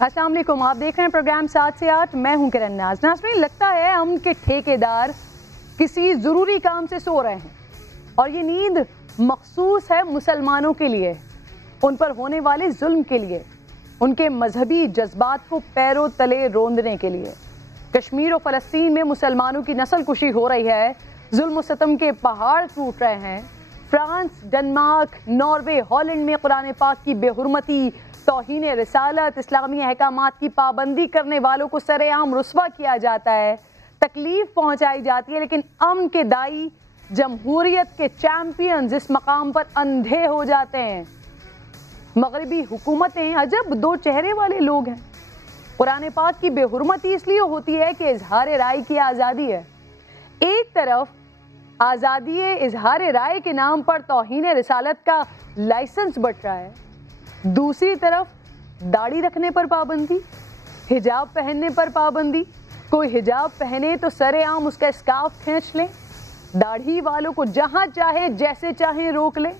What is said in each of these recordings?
السلام علیکم، آپ دیکھ رہے ہیں پروگرام 7 سے 8. میں ہوں کرن ناز. ناظرین، لگتا ہے امن کے ٹھیکیدار کسی ضروری کام سے سو رہے ہیں اور یہ نیند مخصوص ہے مسلمانوں کے لیے، ان پر ہونے والے ظلم کے لیے، ان کے مذہبی جذبات کو پیروں تلے روندنے کے لیے. کشمیر و فلسطین میں مسلمانوں کی نسل کشی ہو رہی ہے، ظلم و ستم کے پہاڑ ٹوٹ رہے ہیں. فرانس، ڈنمارک، ناروے، ہالینڈ میں قرآن پاک کی بے حرمتی، توہین رسالت، اسلامی احکامات کی پابندی کرنے والوں کو سر عام رسوا کیا جاتا ہے، تکلیف پہنچائی جاتی ہے، لیکن امن کے دائی، جمہوریت کے چیمپئنز اس مقام پر اندھے ہو جاتے ہیں. مغربی حکومتیں عجب دو چہرے والے لوگ ہیں. قرآن پاک کی بے حرمتی اس لیے ہوتی ہے کہ اظہار رائے کی آزادی ہے. ایک طرف آزادی اظہار رائے کے نام پر توہین رسالت کا لائسنس بٹ رہا ہے، دوسری طرف داڑھی رکھنے پر پابندی، حجاب پہننے پر پابندی. کوئی حجاب پہنے تو سر عام اس کا اسکارف کھینچ لیں، داڑھی والوں کو جہاں چاہے جیسے چاہیں روک لیں.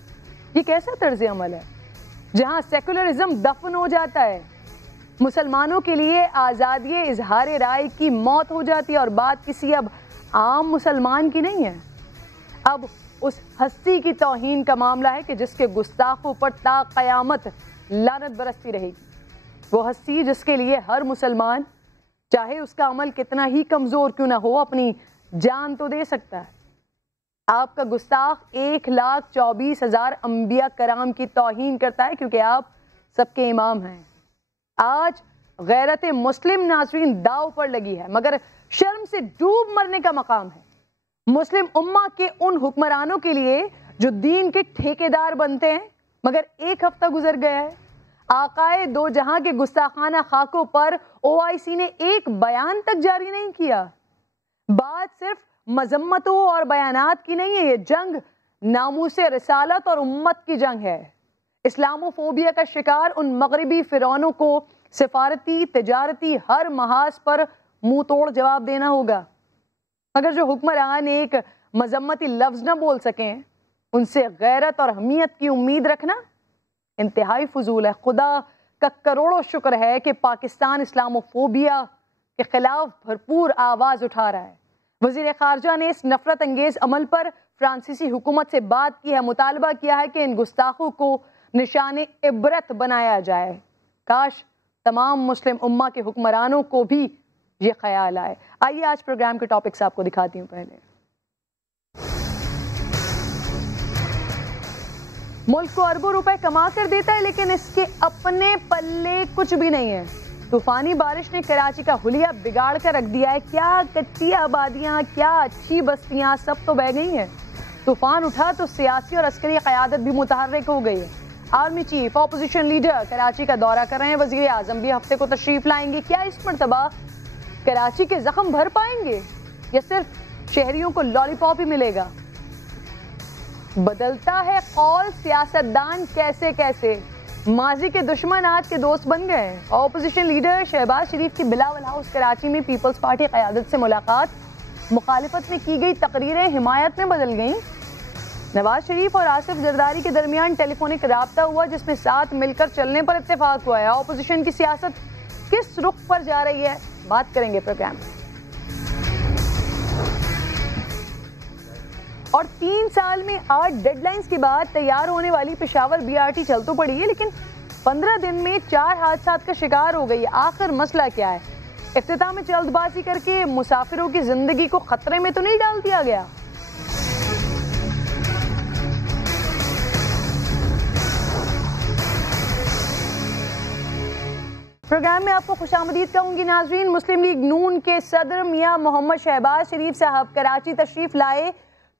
یہ کیسا طرز عمل ہے جہاں سیکولرزم دفن ہو جاتا ہے؟ مسلمانوں کے لیے آزادی اظہار رائے کی موت ہو جاتی ہے اور بات کسی اب عام مسلمان کی نہیں ہے، اب اس ہستی کی توہین کا معاملہ ہے کہ جس کے گستاخوں پر تا قیامت لعنت برستی رہے گی. وہ ہستی جس کے لیے ہر مسلمان چاہے اس کا عمل کتنا ہی کمزور کیوں نہ ہو اپنی جان تو دے سکتا ہے. آپ کا گستاخ 1,24,000 انبیاء کرام کی توہین کرتا ہے کیونکہ آپ سب کے امام ہیں. آج غیرت مسلم ناظرین داؤ پر لگی ہے، مگر شرم سے ڈوب مرنے کا مقام ہے. مسلم امہ کے ان حکمرانوں کے لیے جو دین کے ٹھیکیدار بنتے ہیں، مگر ایک ہفتہ گزر گیا ہے، آقائے دو جہاں کے گستاخانہ خاکوں پر OIC نے ایک بیان تک جاری نہیں کیا. بات صرف مذمتوں اور بیانات کی نہیں ہے، یہ جنگ ناموس رسالت اور امت کی جنگ ہے. اسلامو فوبیا کا شکار ان مغربی فرعونوں کو سفارتی، تجارتی ہر محاذ پر منہ توڑ جواب دینا ہوگا. اگر جو حکمران ایک مذمتی لفظ نہ بول سکیں، ان سے غیرت اور حمیت کی امید رکھنا انتہائی فضول ہے. خدا کا کروڑوں شکر ہے کہ پاکستان اسلامو فوبیا کے خلاف بھرپور آواز اٹھا رہا ہے. وزیر خارجہ نے اس نفرت انگیز عمل پر فرانسیسی حکومت سے بات کی ہے، مطالبہ کیا ہے کہ ان گستاخوں کو نشان عبرت بنایا جائے. کاش تمام مسلم امہ کے حکمرانوں کو بھی یہ خیال آئے. آئیے آج پروگرام کے ٹاپکس آپ کو دکھاتی ہوں. پہلے ملک کو اربوں روپے کما کر دیتا ہے لیکن اس کے اپنے پلے کچھ بھی نہیں ہے. طوفانی بارش نے کراچی کا حلیہ بگاڑ کر رکھ دیا ہے. کیا کچی آبادیاں، کیا اچھی بستیاں، سب تو بہہ گئی ہیں. طوفان اٹھا تو سیاسی اور عسکری قیادت بھی متحرک ہو گئی ہے. Army chief, opposition leader Karachi کا دورہ کر رہے ہیں. وزیر اعظم بھی ہفتے کو تشریف لائیں گے. کیا اس مرتبہ کراچی کے زخم بھر پائیں گے یا صرف شہریوں کو لالی پاپ ہی ملے گا؟ بدلتا ہے قول سیاستدان کیسے کیسے، ماضی کے دشمن آج کے دوست بن گئے. اپوزیشن لیڈر شہباز شریف کی بلاول ہاؤس کراچی میں پیپلز پارٹی قیادت سے ملاقات، مخالفت میں کی گئی تقریریں حمایت میں بدل گئیں. نواز شریف اور آصف زرداری کے درمیان ٹیلی فونک رابطہ ہوا جس میں ساتھ مل کر چلنے پر اتفاق ہوا ہے. اپوزیشن کی سیاست کس رخ پر جا رہی ہے، بات کریں گے پروگرام میں. اور 3 سال میں 8 ڈیڈ لائنز کے بعد تیار ہونے والی پشاور BRT چل تو پڑی ہے لیکن 15 دن میں 4 حادثات کا شکار ہو گئی. آخر مسئلہ کیا ہے؟ افتتاح میں جلد بازی کر کے مسافروں کی زندگی کو خطرے میں تو نہیں ڈال دیا گیا؟ پروگرام میں آپ کو خوش آمدید کہوں گی ناظرین. مسلم لیگ نون کے صدر میاں محمد شہباز شریف صاحب کراچی تشریف لائے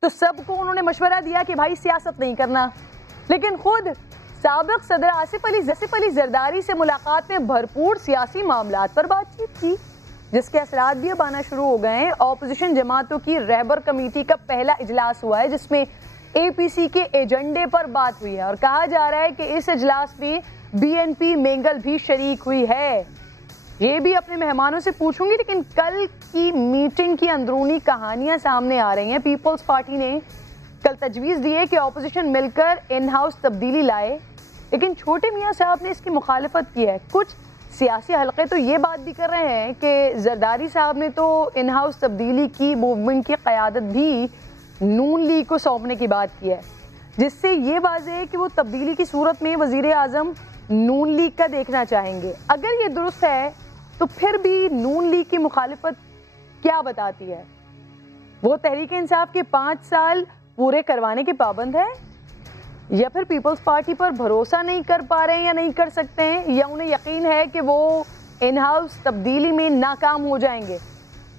تو سب کو انہوں نے مشورہ دیا کہ بھائی سیاست نہیں کرنا، لیکن خود سابق صدر آصف علی زرداری سے ملاقات میں بھرپور سیاسی معاملات پر بات چیت کی جس کے اثرات بھی اب آنا شروع ہو گئے ہیں. اپوزیشن جماعتوں کی رہبر کمیٹی کا پہلا اجلاس ہوا ہے جس میں APC کے ایجنڈے پر بات ہوئی ہے اور کہا جا رہا ہے کہ اس اجلاس میں BNP مینگل بھی شریک ہوئی ہے. یہ بھی اپنے مہمانوں سے پوچھوں گی لیکن کل کی میٹنگ کی اندرونی کہانیاں سامنے آ رہی ہیں. پیپلز پارٹی نے کل تجویز دی ہے کہ اپوزیشن مل کر ان ہاؤس تبدیلی لائے لیکن چھوٹے میاں صاحب نے اس کی مخالفت کی ہے. کچھ سیاسی حلقے تو یہ بات بھی کر رہے ہیں کہ زرداری صاحب نے تو ان ہاؤس تبدیلی کی موومنٹ کی قیادت بھی نون لیگ کو سونپنے کی بات کی ہے، جس سے یہ واضح ہے کہ وہ تبدیلی کی صورت میں وزیر اعظم نون لیگ کا دیکھنا چاہیں گے۔ اگر یہ درست ہے تو پھر بھی نون لیگ کی مخالفت کیا بتاتی ہے؟ وہ تحریک انصاف کے 5 سال پورے کروانے کے پابند ہے، یا پھر پیپلز پارٹی پر بھروسہ نہیں کر پا رہے ہیں یا نہیں کر سکتے ہیں، یا انہیں یقین ہے کہ وہ ان ہاؤس تبدیلی میں ناکام ہو جائیں گے؟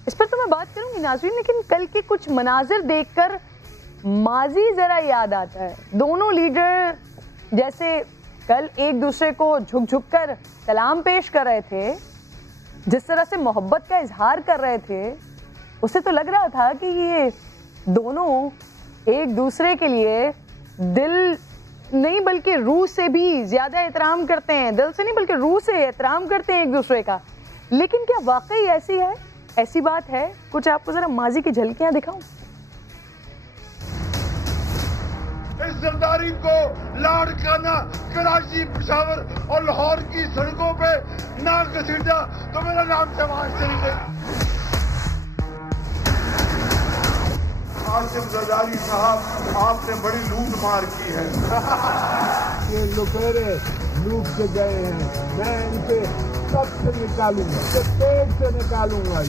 اس پر تو میں بات کروں گی ناظرین، لیکن کل کے کچھ مناظر دیکھ کر ماضی ذرا یاد آتا ہے۔ دونوں لیڈر جیسے کل ایک دوسرے کو جھک جھک کر سلام پیش کر رہے تھے، جس طرح سے محبت کا اظہار کر رہے تھے، اس سے تو لگ رہا تھا کہ یہ دونوں ایک دوسرے کے لیے دل نہیں بلکہ روح سے بھی زیادہ احترام کرتے ہیں، دل سے نہیں بلکہ روح سے احترام کرتے ہیں ایک دوسرے کا۔ لیکن کیا واقعی ایسی ہے؟ ایسی بات ہے؟ کچھ آپ کو ذرا ماضی کی جھلکیاں دکھاؤں۔ اس زرداری کو لاڑکانہ کراچی، پشاور اور لاہور کی سڑکوں پہ نہ گھسیٹا تو میرا نام شہباز شریف ہے۔ عاصم زرداری صاحب، آپ نے بڑی لوٹ مار کی ہے۔ یہ لٹیرے لوٹ کے گئے ہیں، میں ان سے سب سے نکالوں گا، پیٹ سے نکالوں گا،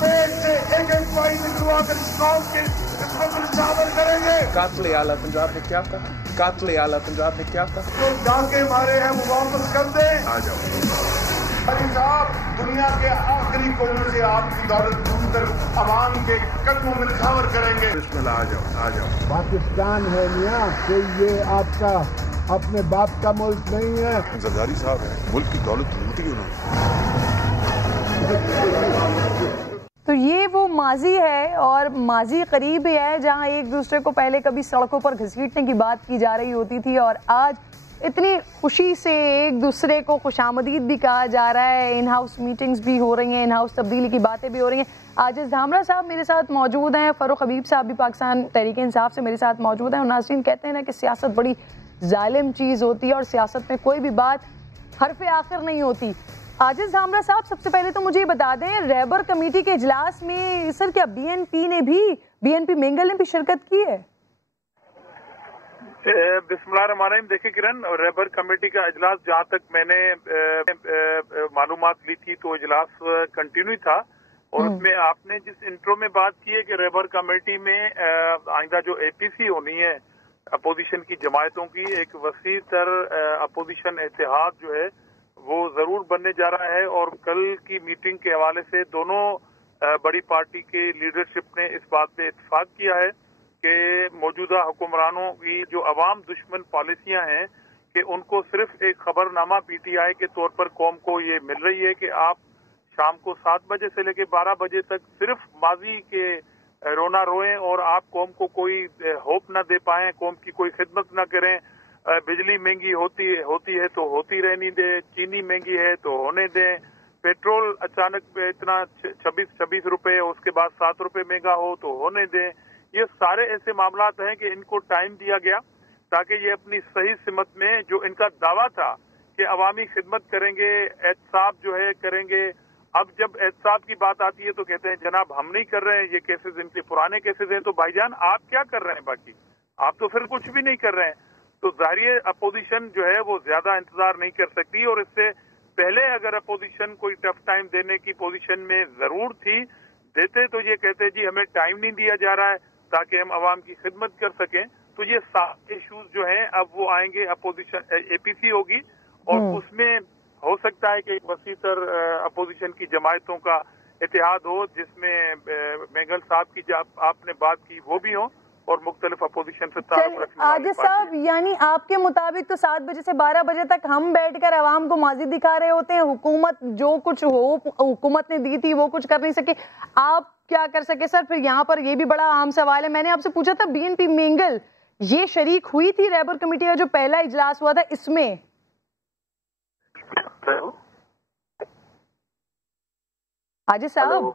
پیٹ سے ایک انکوائری نکلوا کر اس قوم کے اس کو نشاور کریں گے۔ قاتل اعلیٰ پنجاب نے کیا کہا؟ قاتل اعلیٰ پنجاب نے کیا کہا؟ جو ڈاکے مارے ہیں وہ واپس کر دیں۔ آ جاؤ علی صاحب، دنیا کے آخری کونے سے آپ کی دولت ڈھونڈ کر عوام کے قدموں میں نچھاور کریں گے۔ بسم اللہ، آ جاؤ آ جاؤ۔ پاکستان ہے میاں، کہ یہ آپ کا اپنے باپ کا ملک نہیں ہے۔ زرداری صاحب ہیں، ملک کی دولت لوٹی انہوں نے۔ تو یہ وہ ماضی ہے، اور ماضی قریب ہی ہے جہاں ایک دوسرے کو پہلے کبھی سڑکوں پر گھسیٹنے کی بات کی جا رہی ہوتی تھی، اور آج اتنی خوشی سے ایک دوسرے کو خوش آمدید بھی کہا جا رہا ہے۔ ان ہاؤس میٹنگز بھی ہو رہی ہیں، ان ہاؤس تبدیلی کی باتیں بھی ہو رہی ہیں۔ عاجز دھامرا صاحب میرے ساتھ موجود ہیں، فاروق حبیب صاحب بھی پاکستان تحریک انصاف سے میرے ساتھ موجود ہیں، اور ناظرین کہتے ہیں نا کہ سیاست بڑی ظالم چیز ہوتی ہے، اور سیاست میں کوئی بھی بات حرف آخر نہیں ہوتی۔ عاجز دھامرا صاحب، سب سے پہلے تو مجھے یہ بتا دیں، رہبر کمیٹی کے اجلاس میں سر کیا بی این پی مینگل نے بھی شرکت کی ہے؟ بسم اللہ الرحمن الرحیم۔ دیکھیں کرن، رہبر کمیٹی کا اجلاس جہاں تک میں نے معلومات لی تھی تو اجلاس کنٹینیو تھا، اور اس میں آپ نے جس انٹرو میں بات کی ہے کہ رہبر کمیٹی میں آئندہ جو اے پی سی ہونی ہے اپوزیشن کی جماعتوں کی، ایک وسیع تر اپوزیشن اتحاد جو ہے وہ ضرور بننے جا رہا ہے، اور کل کی میٹنگ کے حوالے سے دونوں بڑی پارٹی کے لیڈرشپ نے اس بات پہ اتفاق کیا ہے کہ موجودہ حکمرانوں کی جو عوام دشمن پالیسیاں ہیں کہ ان کو صرف ایک خبر نامہ پی ٹی آئی کے طور پر قوم کو یہ مل رہی ہے کہ آپ شام کو 7 بجے سے لے کے 12 بجے تک صرف ماضی کے رونا روئیں، اور آپ قوم کو کوئی ہوپ نہ دے پائیں، قوم کی کوئی خدمت نہ کریں۔ بجلی مہنگی ہوتی ہے تو ہوتی رہنی دیں، چینی مہنگی ہے تو ہونے دیں، پیٹرول اچانک اتنا 26 روپے اس کے بعد 7 روپے مہنگا ہو تو ہونے دیں۔ یہ سارے ایسے معاملات ہیں کہ ان کو ٹائم دیا گیا تاکہ یہ اپنی صحیح سمت میں جو ان کا دعویٰ تھا کہ عوامی خدمت کریں گے، احتساب جو ہے کریں گے، اب جب احتساب کی بات آتی ہے تو کہتے ہیں جناب ہم نہیں کر رہے ہیں، یہ کیسز ان کے پرانے کیسز ہیں۔ تو بھائی جان آپ کیا کر رہے ہیں؟ باقی آپ تو پھر کچھ بھی نہیں کر رہے ہیں۔ تو ظاہر اپوزیشن جو ہے وہ زیادہ انتظار نہیں کر سکتی، اور اس سے پہلے اگر اپوزیشن کوئی ٹف ٹائم دینے کی پوزیشن میں ضرور تھی، دیتے تو یہ کہتے جی ہمیں ٹائم نہیں دیا جا رہا ہے تاکہ ہم عوام کی خدمت کر سکیں۔ تو یہ سارے ایشوز جو ہیں اب وہ آئیں گے، اپوزیشن اے پی سی ہوگی، اور اس میں ہو سکتا ہے کہ ایک وسیع تر اپوزیشن کی جماعتوں کا اتحاد ہو، جس میں مینگل صاحب کی آپ نے بات کی وہ بھی ہوں، اور مختلف اپوزیشن سے تعلق رکھنے والے عاجز صاحب، یعنی آپ کے مطابق تو 7 بجے سے 12 بجے تک ہم بیٹھ کر عوام کو ماضی دکھا رہے ہوتے ہیں، حکومت جو کچھ ہو حکومت نے دی تھی وہ کچھ کر نہیں سکے، آپ کیا کر سکے؟ سر پھر یہاں پر یہ بھی بڑا عام سوال ہے، میں نے آپ سے پوچھا تھا بی این پی مینگل یہ شریک ہوئی تھی رہبر کمیٹی کا جو پہلا اجلاس ہوا تھا اس میں؟ عاجز صاحب،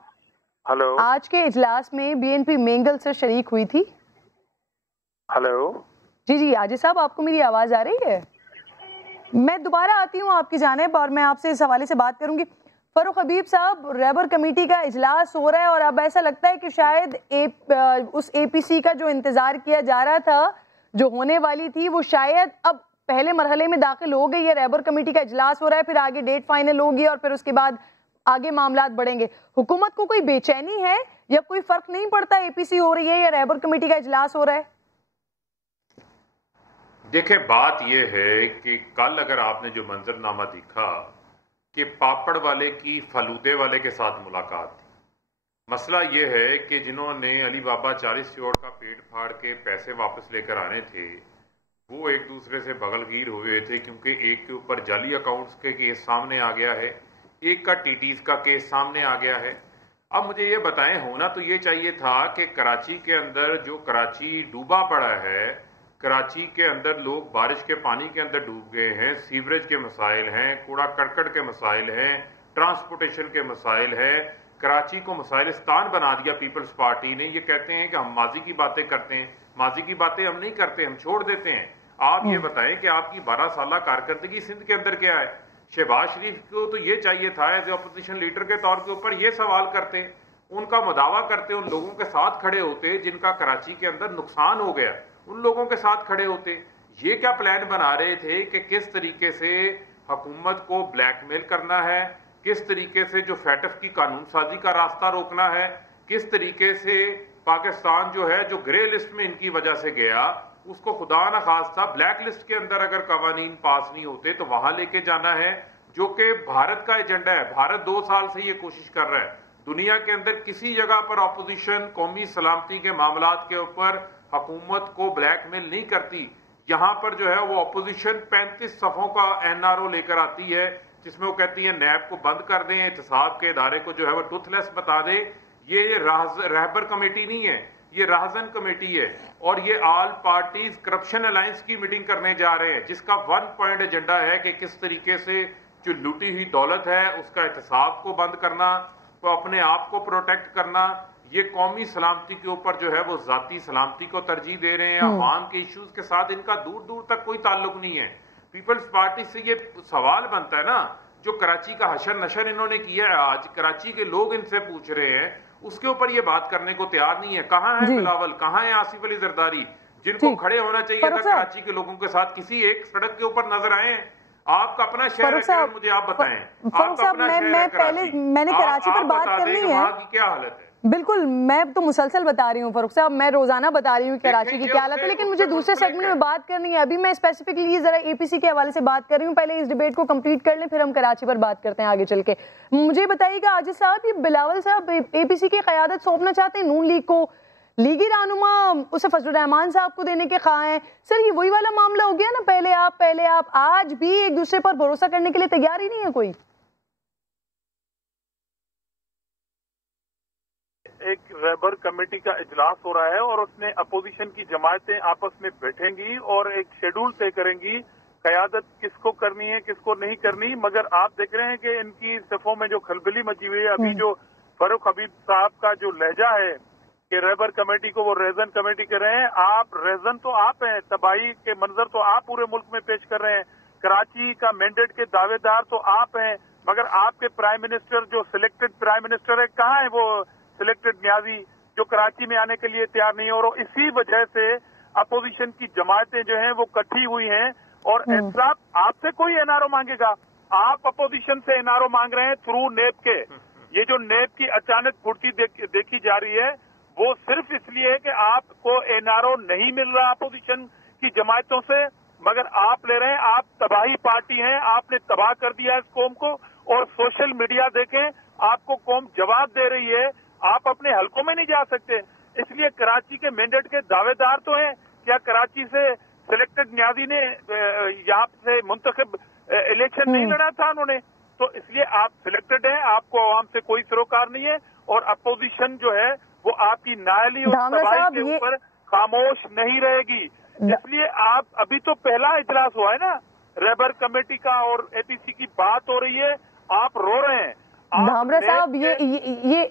ہلو، آج کے اجلاس میں بی این پی مینگل سر شریک ہوئی تھی؟ ہلو، جی عاجز صاحب، آپ کو میری آواز آ رہی ہے؟ میں دوبارہ آتی ہوں آپ کی جانب اور میں آپ سے اس حوالے سے بات کروں گی. فاروق حبیب صاحب, ریبر کمیٹی کا اجلاس ہو رہا ہے اور اب ایسا لگتا ہے کہ شاید اس اے پی سی کا جو انتظار کیا جا رہا تھا, جو ہونے والی تھی, وہ شاید اب پہلے مرحلے میں داخل ہو گئی ہے. ریبر کمیٹی کا اجلاس ہو رہا ہے, پھر آگے ڈیٹ فائنل ہوگی اور پھر اس کے بعد آگے معاملات بڑھیں گے. حکومت کو کوئی بے چینی ہے یا کوئی فرق نہیں پڑتا اے پی سی ہو رہی ہے یا ریبر کمیٹی کا اجلاس ہو رہا ہے؟ دیکھیں, بات یہ ہے کہ کل اگر آپ نے جو منظرنامہ دیکھا کہ پاپڑ والے کی فلودے والے کے ساتھ ملاقات تھی. مسئلہ یہ ہے کہ جنہوں نے علی بابا 40 کروڑ کا پیٹ پھاڑ کے پیسے واپس لے کر آنے تھے, وہ ایک دوسرے سے بغل گیر ہوئے تھے, کیونکہ ایک کے اوپر جعلی اکاؤنٹس کے کیس سامنے آ گیا ہے, ایک کا ٹی ٹیز کا کیس سامنے آ گیا ہے. اب مجھے یہ بتائیں, ہونا تو یہ چاہیے تھا کہ کراچی کے اندر جو کراچی ڈوبا پڑا ہے, کراچی کے اندر لوگ بارش کے پانی کے اندر ڈوب گئے ہیں, سیوریج کے مسائل ہیں, کوڑا کرکٹ کے مسائل ہیں, ٹرانسپورٹیشن کے مسائل ہیں, کراچی کو مسائلستان بنا دیا پیپلز پارٹی نے. یہ کہتے ہیں کہ ہم ماضی کی باتیں کرتے ہیں, ماضی کی باتیں ہم نہیں کرتے, ہم چھوڑ دیتے ہیں. آپ یہ بتائیں کہ آپ کی 12 سالہ کارکردگی سندھ کے اندر کیا ہے؟ شہباز شریف کو تو یہ چاہیے تھا ایز اے اپوزیشن لیڈر کے طور کے اوپر یہ سوال کرتے, ان کا مداوع کرتے, ان لوگوں کے ساتھ کھڑے ہوتے جن کا کراچی کے اندر نقصان ہو گیا, ان لوگوں کے ساتھ کھڑے ہوتے. یہ کیا پلان بنا رہے تھے کہ کس طریقے سے حکومت کو بلیک میل کرنا ہے, کس طریقے سے جو فیٹف کی قانون سازی کا راستہ روکنا ہے, کس طریقے سے پاکستان جو ہے جو گرے لسٹ میں ان کی وجہ سے گیا, اس کو خدا نہ خواستہ بلیک لسٹ کے اندر اگر قوانین پاس نہیں ہوتے تو وہاں لے کے جانا ہے, جو کہ بھارت کا ایجنڈا ہے. بھارت 2 سال سے یہ کوشش کر رہا ہے. دنیا کے اندر کسی جگہ پر اپوزیشن قومی سلامتی کے معاملات کے اوپر حکومت کو بلیک میل نہیں کرتی. یہاں پر جو ہے وہ اپوزیشن 35 صفوں کا NRO لے کر آتی ہے, جس میں وہ کہتی ہے نیب کو بند کر دیں, احتساب کے ادارے کو جو ہے وہ ٹوتھ لیس بتا دیں. یہ رہبر کمیٹی نہیں ہے, یہ راہزن کمیٹی ہے, اور یہ آل پارٹیز کرپشن الائنس کی میٹنگ کرنے جا رہے ہیں, جس کا 1 پوائنٹ ایجنڈا ہے کہ کس طریقے سے جو لوٹی ہوئی دولت ہے اس کا احتساب کو بند کرنا, تو اپنے آپ کو پروٹیکٹ کرنا. یہ قومی سلامتی کے اوپر جو ہے وہ ذاتی سلامتی کو ترجیح دے رہے ہیں. عوام کے ایشوز کے ساتھ ان کا دور دور تک کوئی تعلق نہیں ہے. پیپلز پارٹی سے یہ سوال بنتا ہے نا, جو کراچی کا حشر نشر انہوں نے کیا ہے, آج کراچی کے لوگ ان سے پوچھ رہے ہیں, اس کے اوپر یہ بات کرنے کو تیار نہیں ہے. کہاں ہے بلاول, کہاں ہے آصف علی زرداری, جن کو کھڑے ہونا چاہیے تھا کراچی کے لوگوں کے ساتھ, کسی ایک سڑک کے اوپر نظر آئے ہیں. آپ کا اپنا شہر ہے, مجھے آپ بتائیں, آپ کا اپنا شہر ہے کراچی, میں نے کراچی پر بات کرنی ہے. وہاں کی کیا حالت ہے؟ بالکل, میں تو مسلسل بتا رہی ہوں فاروق صاحب, میں روزانہ بتا رہی ہوں کراچی کی کیا حالت ہے, لیکن مجھے دوسرے سیگمنٹ میں بات کرنی ہے. ابھی میں اسپیسیفکلی ذرا اے پی سی کے حوالے سے بات کر رہی ہوں. پہلے اس ڈیبیٹ کو کمپلیٹ کر لیں, پھر ہم کراچی پر بات کرتے ہیں آگے چل کے. مجھے بتائیے گا عاجز صاحب, یہ بلاول صاحب اے پی سی کی قیادت سونپنا چاہتے ہیں نون لیگ کو, لیگی رہنما اسے فضل الرحمان صاحب کو دینے کے خواہاں ہیں. سر یہ وہی والا معاملہ ہو گیا نا, پہلے آپ آج بھی ایک دوسرے پر بھروسہ کرنے کے لیے تیار ہی نہیں ہے کوئی. ایک ریبر کمیٹی کا اجلاس ہو رہا ہے اور اس میں اپوزیشن کی جماعتیں آپس میں بیٹھیں گی اور ایک شیڈول طے کریں گی, قیادت کس کو کرنی ہے کس کو نہیں کرنی. مگر آپ دیکھ رہے ہیں کہ ان کی صفوں میں جو کھلبلی مچی ہوئی ہے. ابھی جو فاروق حبیب صاحب کا جو لہجہ ہے کہ ریبر کمیٹی کو وہ ریزن کمیٹی کر رہے ہیں, آپ ریزن تو آپ ہیں, تباہی کے منظر تو آپ پورے ملک میں پیش کر رہے ہیں, کراچی کا مینڈیٹ کے دعوے دار تو آپ ہیں, مگر آپ کے پرائم منسٹر جو سلیکٹڈ پرائم منسٹر ہے, کہاں ہے وہ سلیکٹڈ نیازی جو کراچی میں آنے کے لیے تیار نہیں. اور اسی وجہ سے اپوزیشن کی جماعتیں جو ہیں وہ کٹھی ہوئی ہیں. اور احتساب آپ سے کوئی NRO مانگے گا, آپ اپوزیشن سے NRO مانگ رہے ہیں تھرو نیب کے. یہ جو نیب کی اچانک پھرتی دیکھی جا رہی ہے وہ صرف اس لیے ہے کہ آپ کو NRO نہیں مل رہا اپوزیشن کی جماعتوں سے, مگر آپ لے رہے ہیں, آپ تباہی پارٹی ہیں, آپ نے تباہ کر دیا اس قوم کو. اور سوشل میڈیا دیکھیں, آپ کو قوم جواب دے رہی ہے, آپ اپنے حلقوں میں نہیں جا سکتے. اس لیے کراچی کے مینڈیٹ کے دعوے دار تو ہیں, کیا کراچی سے سلیکٹڈ نیازی نے یہاں سے منتخب الیکشن نہیں لڑا تھا انہوں نے, تو اس لیے آپ سلیکٹڈ ہیں, آپ کو عوام سے کوئی سروکار نہیں ہے. اور اپوزیشن جو ہے وہ آپ کی نااہلی اور تباہی کے اوپر خاموش نہیں رہے گی. اس لیے آپ, ابھی تو پہلا اجلاس ہوا ہے نا ریبر کمیٹی کا اور اے پی سی کی بات ہو رہی ہے, آپ رو رہے ہیں. دھامرا صاحب یہ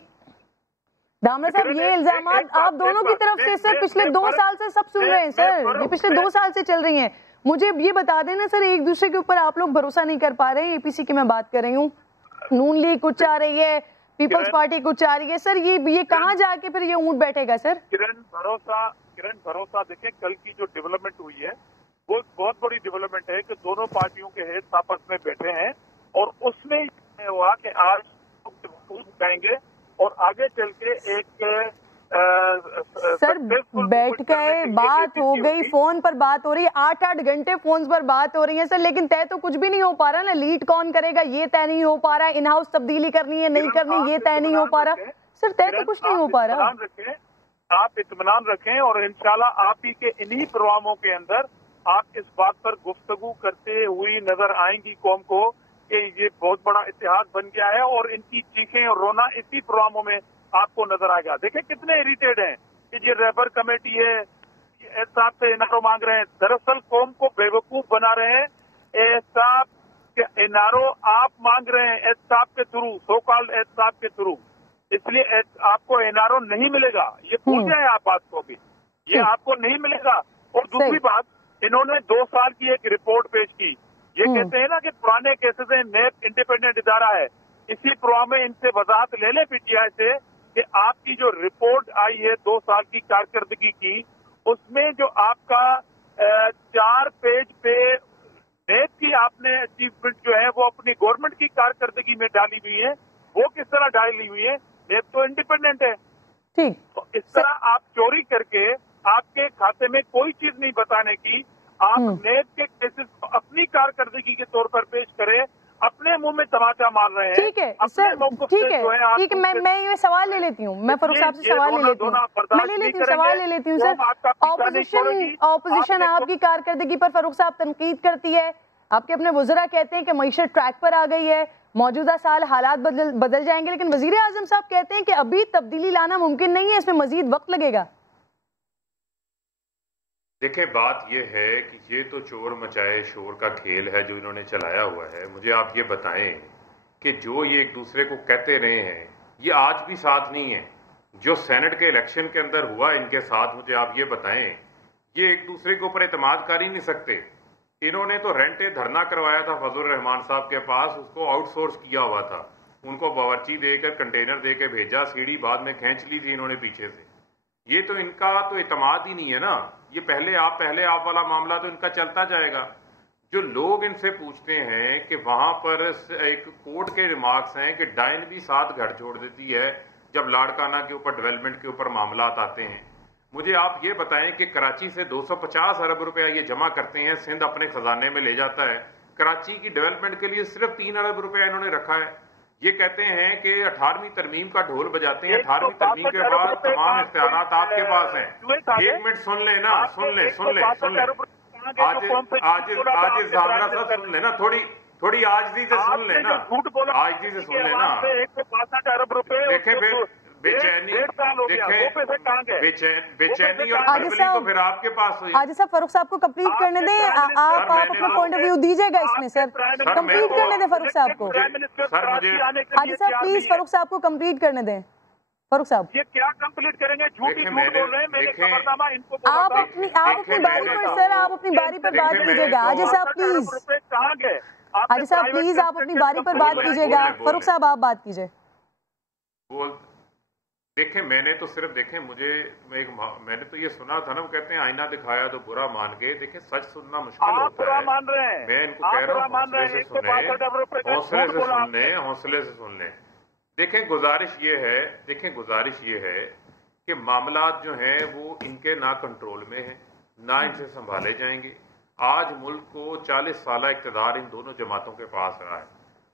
الزامات آپ دونوں کی طرف سے سر پچھلے 2 سال سے سب سن رہے ہیں سر, یہ پچھلے 2 سال سے چل رہی ہیں. مجھے یہ بتا دیں نا سر، ایک دوسرے کے اوپر آپ لوگ بھروسہ نہیں کر پا رہے ہیں. اے پی سی کی میں بات کر رہی ہوں، نون لیگ کچھ چاہ رہی ہے، پیپلز پارٹی کچھ چاہ رہی ہے. سر یہ کہاں جا کے پھر یہ اونٹ بیٹھے گا سر؟ کرن بھروسہ دیکھیں کل کی جو ڈیولپمنٹ ہوئی ہے وہ بہت بڑی ڈیولپمنٹ ہے کہ دونوں پارٹیوں کے ہیڈ آپس میں بیٹھے ہیں اور اس میں یہ ہوا کہ آج جائیں گے اور آگے چل کے ایک سر بیٹھ گئے، بات ہو گئی، فون پر بات ہو رہی ہے، 8 گھنٹے فونز پر بات ہو رہی ہے سر، لیکن طے تو کچھ بھی نہیں ہو پا رہا نا. لیڈ کون کرے گا یہ طے نہیں ہو پا رہا ہے، ان ہاؤس تبدیلی کرنی ہے نہیں کرنی یہ طے نہیں ہو پا رہا سر، طے تو کچھ نہیں ہو پا رہا. آپ اطمینان رکھیں اور انشاءاللہ آپ ہی کے انہی پروگراموں کے اندر آپ اس بات پر گفتگو کرتے ہوئی نظر آئیں گی قوم کو کہ یہ بہت بڑا اتحاد بن گیا ہے، اور ان کی چیخیں اور رونا اسی پروگراموں میں آپ کو نظر آئے گا. دیکھیں کتنے اریٹیڈ ہیں کہ یہ رہبر کمیٹی ہے، احتساب سے انارو مانگ رہے ہیں. دراصل قوم کو بے وقوف بنا رہے ہیں. احتساب کے انارو آپ مانگ رہے ہیں احتساب کے تھرو، سو کالڈ احتساب کے تھرو، اس لیے آپ کو انارو نہیں ملے گا. یہ بھول جائیں آپ بات کو بھی، یہ آپ کو نہیں ملے گا. اور دوسری بات، انہوں نے 2 سال کی ایک رپورٹ پیش کی. یہ کہتے ہیں نا کہ پرانے کیسز ہیں، نیب انڈیپینڈنٹ ادارہ ہے. اسی پروگرام میں ان سے وضاحت لے لیں پی ٹی آئی سے کہ آپ کی جو رپورٹ آئی ہے 2 سال کی کارکردگی کی، اس میں جو آپ کا 4 پیج پہ نیب کی آپ نے اچیومنٹ جو ہے وہ اپنی گورنمنٹ کی کارکردگی میں ڈالی ہوئی ہے، وہ کس طرح ڈالی ہوئی ہے؟ نیب تو انڈیپینڈنٹ ہے. تو اس طرح آپ چوری کر کے آپ کے کھاتے میں کوئی چیز نہیں بتانے کی، آپ نیب کے کیسز کو اپنی کارکردگی کے طور پر پیش کریں، اپنے منہ میں تماچا مار رہے ہیں. ٹھیک ہے سر، ٹھیک ہے، میں یہ سوال لے لیتی ہوں، میں فاروق صاحب سے سوال لے لیتی ہوں، سوال لے لیتی ہوں سر. اپوزیشن آپ کی کارکردگی پر فاروق صاحب تنقید کرتی ہے، آپ کے اپنے وزراء کہتے ہیں کہ معیشت ٹریک پر آ گئی ہے، موجودہ سال حالات بدل جائیں گے، لیکن وزیر اعظم صاحب کہتے ہیں کہ ابھی تبدیلی لانا ممکن نہیں ہے، اس میں مزید وقت لگے گا. دیکھیں بات یہ ہے کہ یہ تو چور مچائے شور کا کھیل ہے جو انہوں نے چلایا ہوا ہے. مجھے آپ یہ بتائیں کہ جو یہ ایک دوسرے کو کہتے رہے ہیں یہ آج بھی ساتھ نہیں ہے. جو سینٹ کے الیکشن کے اندر ہوا ان کے ساتھ، مجھے آپ یہ بتائیں یہ ایک دوسرے کے اوپر اعتماد کر ہی نہیں سکتے. انہوں نے تو رینٹے دھرنا کروایا تھا فضل الرحمان صاحب کے پاس، اس کو آؤٹ سورس کیا ہوا تھا، ان کو باورچی دے کر کنٹینر دے کے بھیجا، سیڑھی بعد میں کھینچ لی تھی انہوں نے پیچھے سے. یہ تو ان کا تو اعتماد ہی نہیں ہے نا. یہ پہلے آپ والا معاملہ تو ان کا چلتا جائے گا. جو لوگ ان سے پوچھتے ہیں کہ وہاں پر ایک کورٹ کے ریمارکس ہیں کہ ڈائن بھی ساتھ گھر چھوڑ دیتی ہے جب لاڑکانہ کے اوپر ڈیولپمنٹ کے اوپر معاملات آتے ہیں. مجھے آپ یہ بتائیں کہ کراچی سے 250 ارب روپیہ یہ جمع کرتے ہیں، سندھ اپنے خزانے میں لے جاتا ہے. کراچی کی ڈیولپمنٹ کے لیے صرف 3 ارب روپیہ انہوں نے رکھا ہے. یہ کہتے ہیں کہ 18ویں ترمیم کا ڈھول بجاتے ہیں. 18ویں ترمیم کے بعد تمام اختیارات آپ کے پاس ہیں. 1 منٹ سن لیں نا، سن لیں آج زامرہ صاحب سن لیں نا، تھوڑی آجزی سے سن لیں نا، آجزی سے سن لیں نا. 162 ارب روپے دیکھیں پھر بے چینی اور کڑبلی تو پھر آپ کے پاس ہوئی. حاجی صاحب فاروق صاحب کو کمپلیٹ کرنے دیں، آپ اپنا پوائنٹ آف ویو دیجیے گا اس میں. سر کمپلیٹ کرنے دیں فاروق صاحب کو. حاجی صاحب پلیز فاروق صاحب کو کمپلیٹ کرنے دیں. فاروق صاحب یہ کیا کمپلیٹ کریں گے؟ جھوٹی جھوٹ بول رہے ہیں. میں نے خبرنامہ ان کو آپ اپنی باری پر سر آپ اپنی باری پر بات کیجیے گا. حاجی صاحب پلیز، کہاں گئے حاجی صاحب پلیز آپ اپنی باری پر بات کیجیے گا. فاروق صاحب آپ بات کیجیے. دیکھیں میں نے تو صرف میں نے تو یہ سنا تھا نا، وہ کہتے ہیں آئینہ دکھایا تو برا مان گئے. دیکھیں سچ سننا مشکل ہوتا ہے. میں ان کو کہہ رہا ہوں حوصلے سے سن لیں. دیکھیں گزارش یہ ہے کہ معاملات جو ہیں وہ ان کے نہ کنٹرول میں ہیں، نہ ان سے سنبھالے جائیں گے. آج ملک کو 40 سالہ اقتدار ان دونوں جماعتوں کے پاس رہا ہے.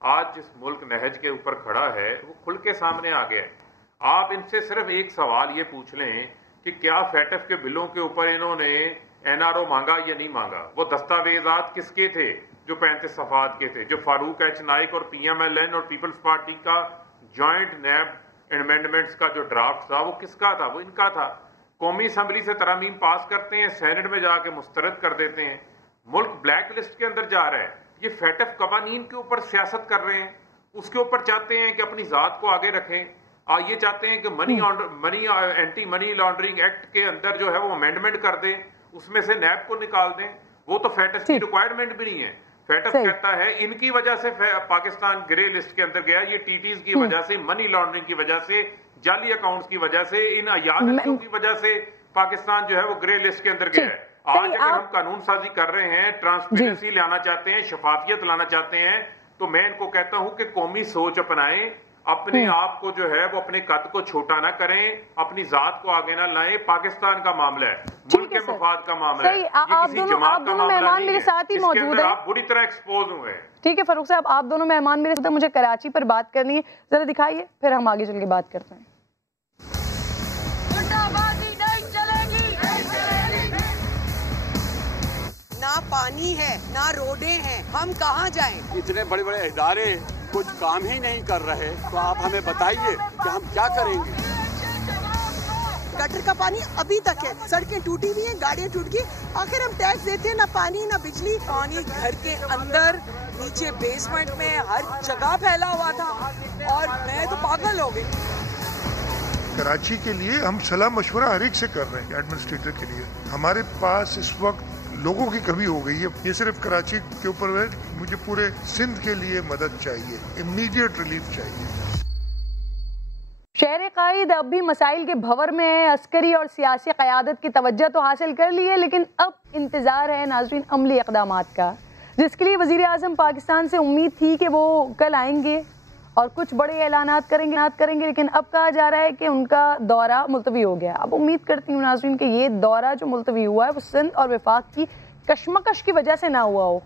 آج جس ملک نہج کے اوپر کھڑا ہے وہ کھل کے سامنے آ گیا ہے. آپ ان سے صرف ایک سوال یہ پوچھ لیں کہ کیا فیٹف کے بلوں کے اوپر انہوں نے این آر او مانگا یا نہیں مانگا؟ وہ دستاویزات کس کے تھے جو 35 صفحات کے تھے؟ جو فاروق ایچ نائک اور پی ایم ایل این اور پیپلز پارٹی کا جوائنٹ نیب امینڈمنٹس کا جو ڈرافٹ تھا وہ کس کا تھا؟ وہ ان کا تھا. قومی اسمبلی سے ترامیم پاس کرتے ہیں، سینٹ میں جا کے مسترد کر دیتے ہیں، ملک بلیک لسٹ کے اندر جا رہا ہے. یہ فیٹف قوانین کے اوپر سیاست کر رہے ہیں، اس کے اوپر چاہتے ہیں کہ اپنی ذات کو آگے رکھیں. یہ چاہتے ہیں کہ اینٹی منی لانڈرنگ ایکٹ کے اندر جو ہے وہ امینڈمنٹ کر دیں، اس میں سے نیب کو نکال دیں. وہ تو فیٹس کی ریکوائرمنٹ بھی نہیں ہے. فیٹس کہتا ہے ان کی وجہ سے پاکستان گرے لسٹ کے اندر گیا, یہ ٹی ٹیز کی وجہ سے, منی لانڈرنگ کی وجہ سے, جعلی اکاؤنٹس کی وجہ سے, ان عیادتوں کی وجہ سے پاکستان جو ہے وہ گرے لسٹ کے اندر گیا ہے. آج اگر ہم قانون سازی کر رہے ہیں, ٹرانسپیرنسی لانا چاہتے ہیں, شفافیت لانا چاہتے ہیں, تو میں ان کو کہتا ہوں کہ قومی سوچ اپنائیں, اپنے آپ کو جو ہے وہ اپنے قد کو چھوٹا نہ کریں, اپنی ذات کو آگے نہ لائیں. پاکستان کا معاملہ ہے, ملک کے مفاد کا معاملہ ہے, یہ کسی جماعت کا معاملہ نہیں ہے. اس کے اندر آپ بری طرح ایکسپوز ہوئے ہیں. ٹھیک ہے فاروق صاحب, آپ دونوں مہمان میرے ساتھ, مجھے کراچی پر بات کرنی ہے, ذرا دکھائیے, پھر ہم آگے چل کے بات کرتے ہیں. نہ پانی ہے نہ روڈیں ہیں, ہم کہاں جائیں؟ اتنے بڑے بڑے ادارے کچھ کام ہی نہیں کر رہے, تو آپ ہمیں بتائیے کہ ہم کیا کریں گے. گٹر کا پانی ابھی تک ہے, سڑکیں ٹوٹی ہوئی ہیں, گاڑیاں ٹوٹ گئی, آخر ہم ٹیکس دیتے ہیں, نہ پانی نہ بجلی. پانی گھر کے اندر, نیچے بیسمنٹ میں, ہر جگہ پھیلا ہوا تھا, اور میں تو پاگل ہو گئی. کراچی کے لیے ہم صلاح مشورہ ہر ایک سے کر رہے ہیں, ایڈمنسٹریٹر کے لیے. ہمارے پاس اس وقت لوگوں کی کمی ہو گئی ہے, یہ صرف کراچی کے اوپر ہے, مجھے پورے سندھ کے لیے مدد چاہیے, امیڈیٹ ریلیف چاہیے. شہر قائد اب بھی مسائل کے بھور میں ہے, عسکری اور سیاسی قیادت کی توجہ تو حاصل کر لی ہے, لیکن اب انتظار ہے ناظرین عملی اقدامات کا, جس کے لیے وزیر اعظم پاکستان سے امید تھی کہ وہ کل آئیں گے اور کچھ بڑے اعلانات کریں گے, لیکن اب کہا جا رہا ہے کہ ان کا دورہ ملتوی ہو گیا. اب امید کرتی ہوں ناظرین کہ یہ دورہ جو ملتوی ہوا ہے وہ سندھ اور وفاق کی کشمکش کی وجہ سے نہ ہوا ہو.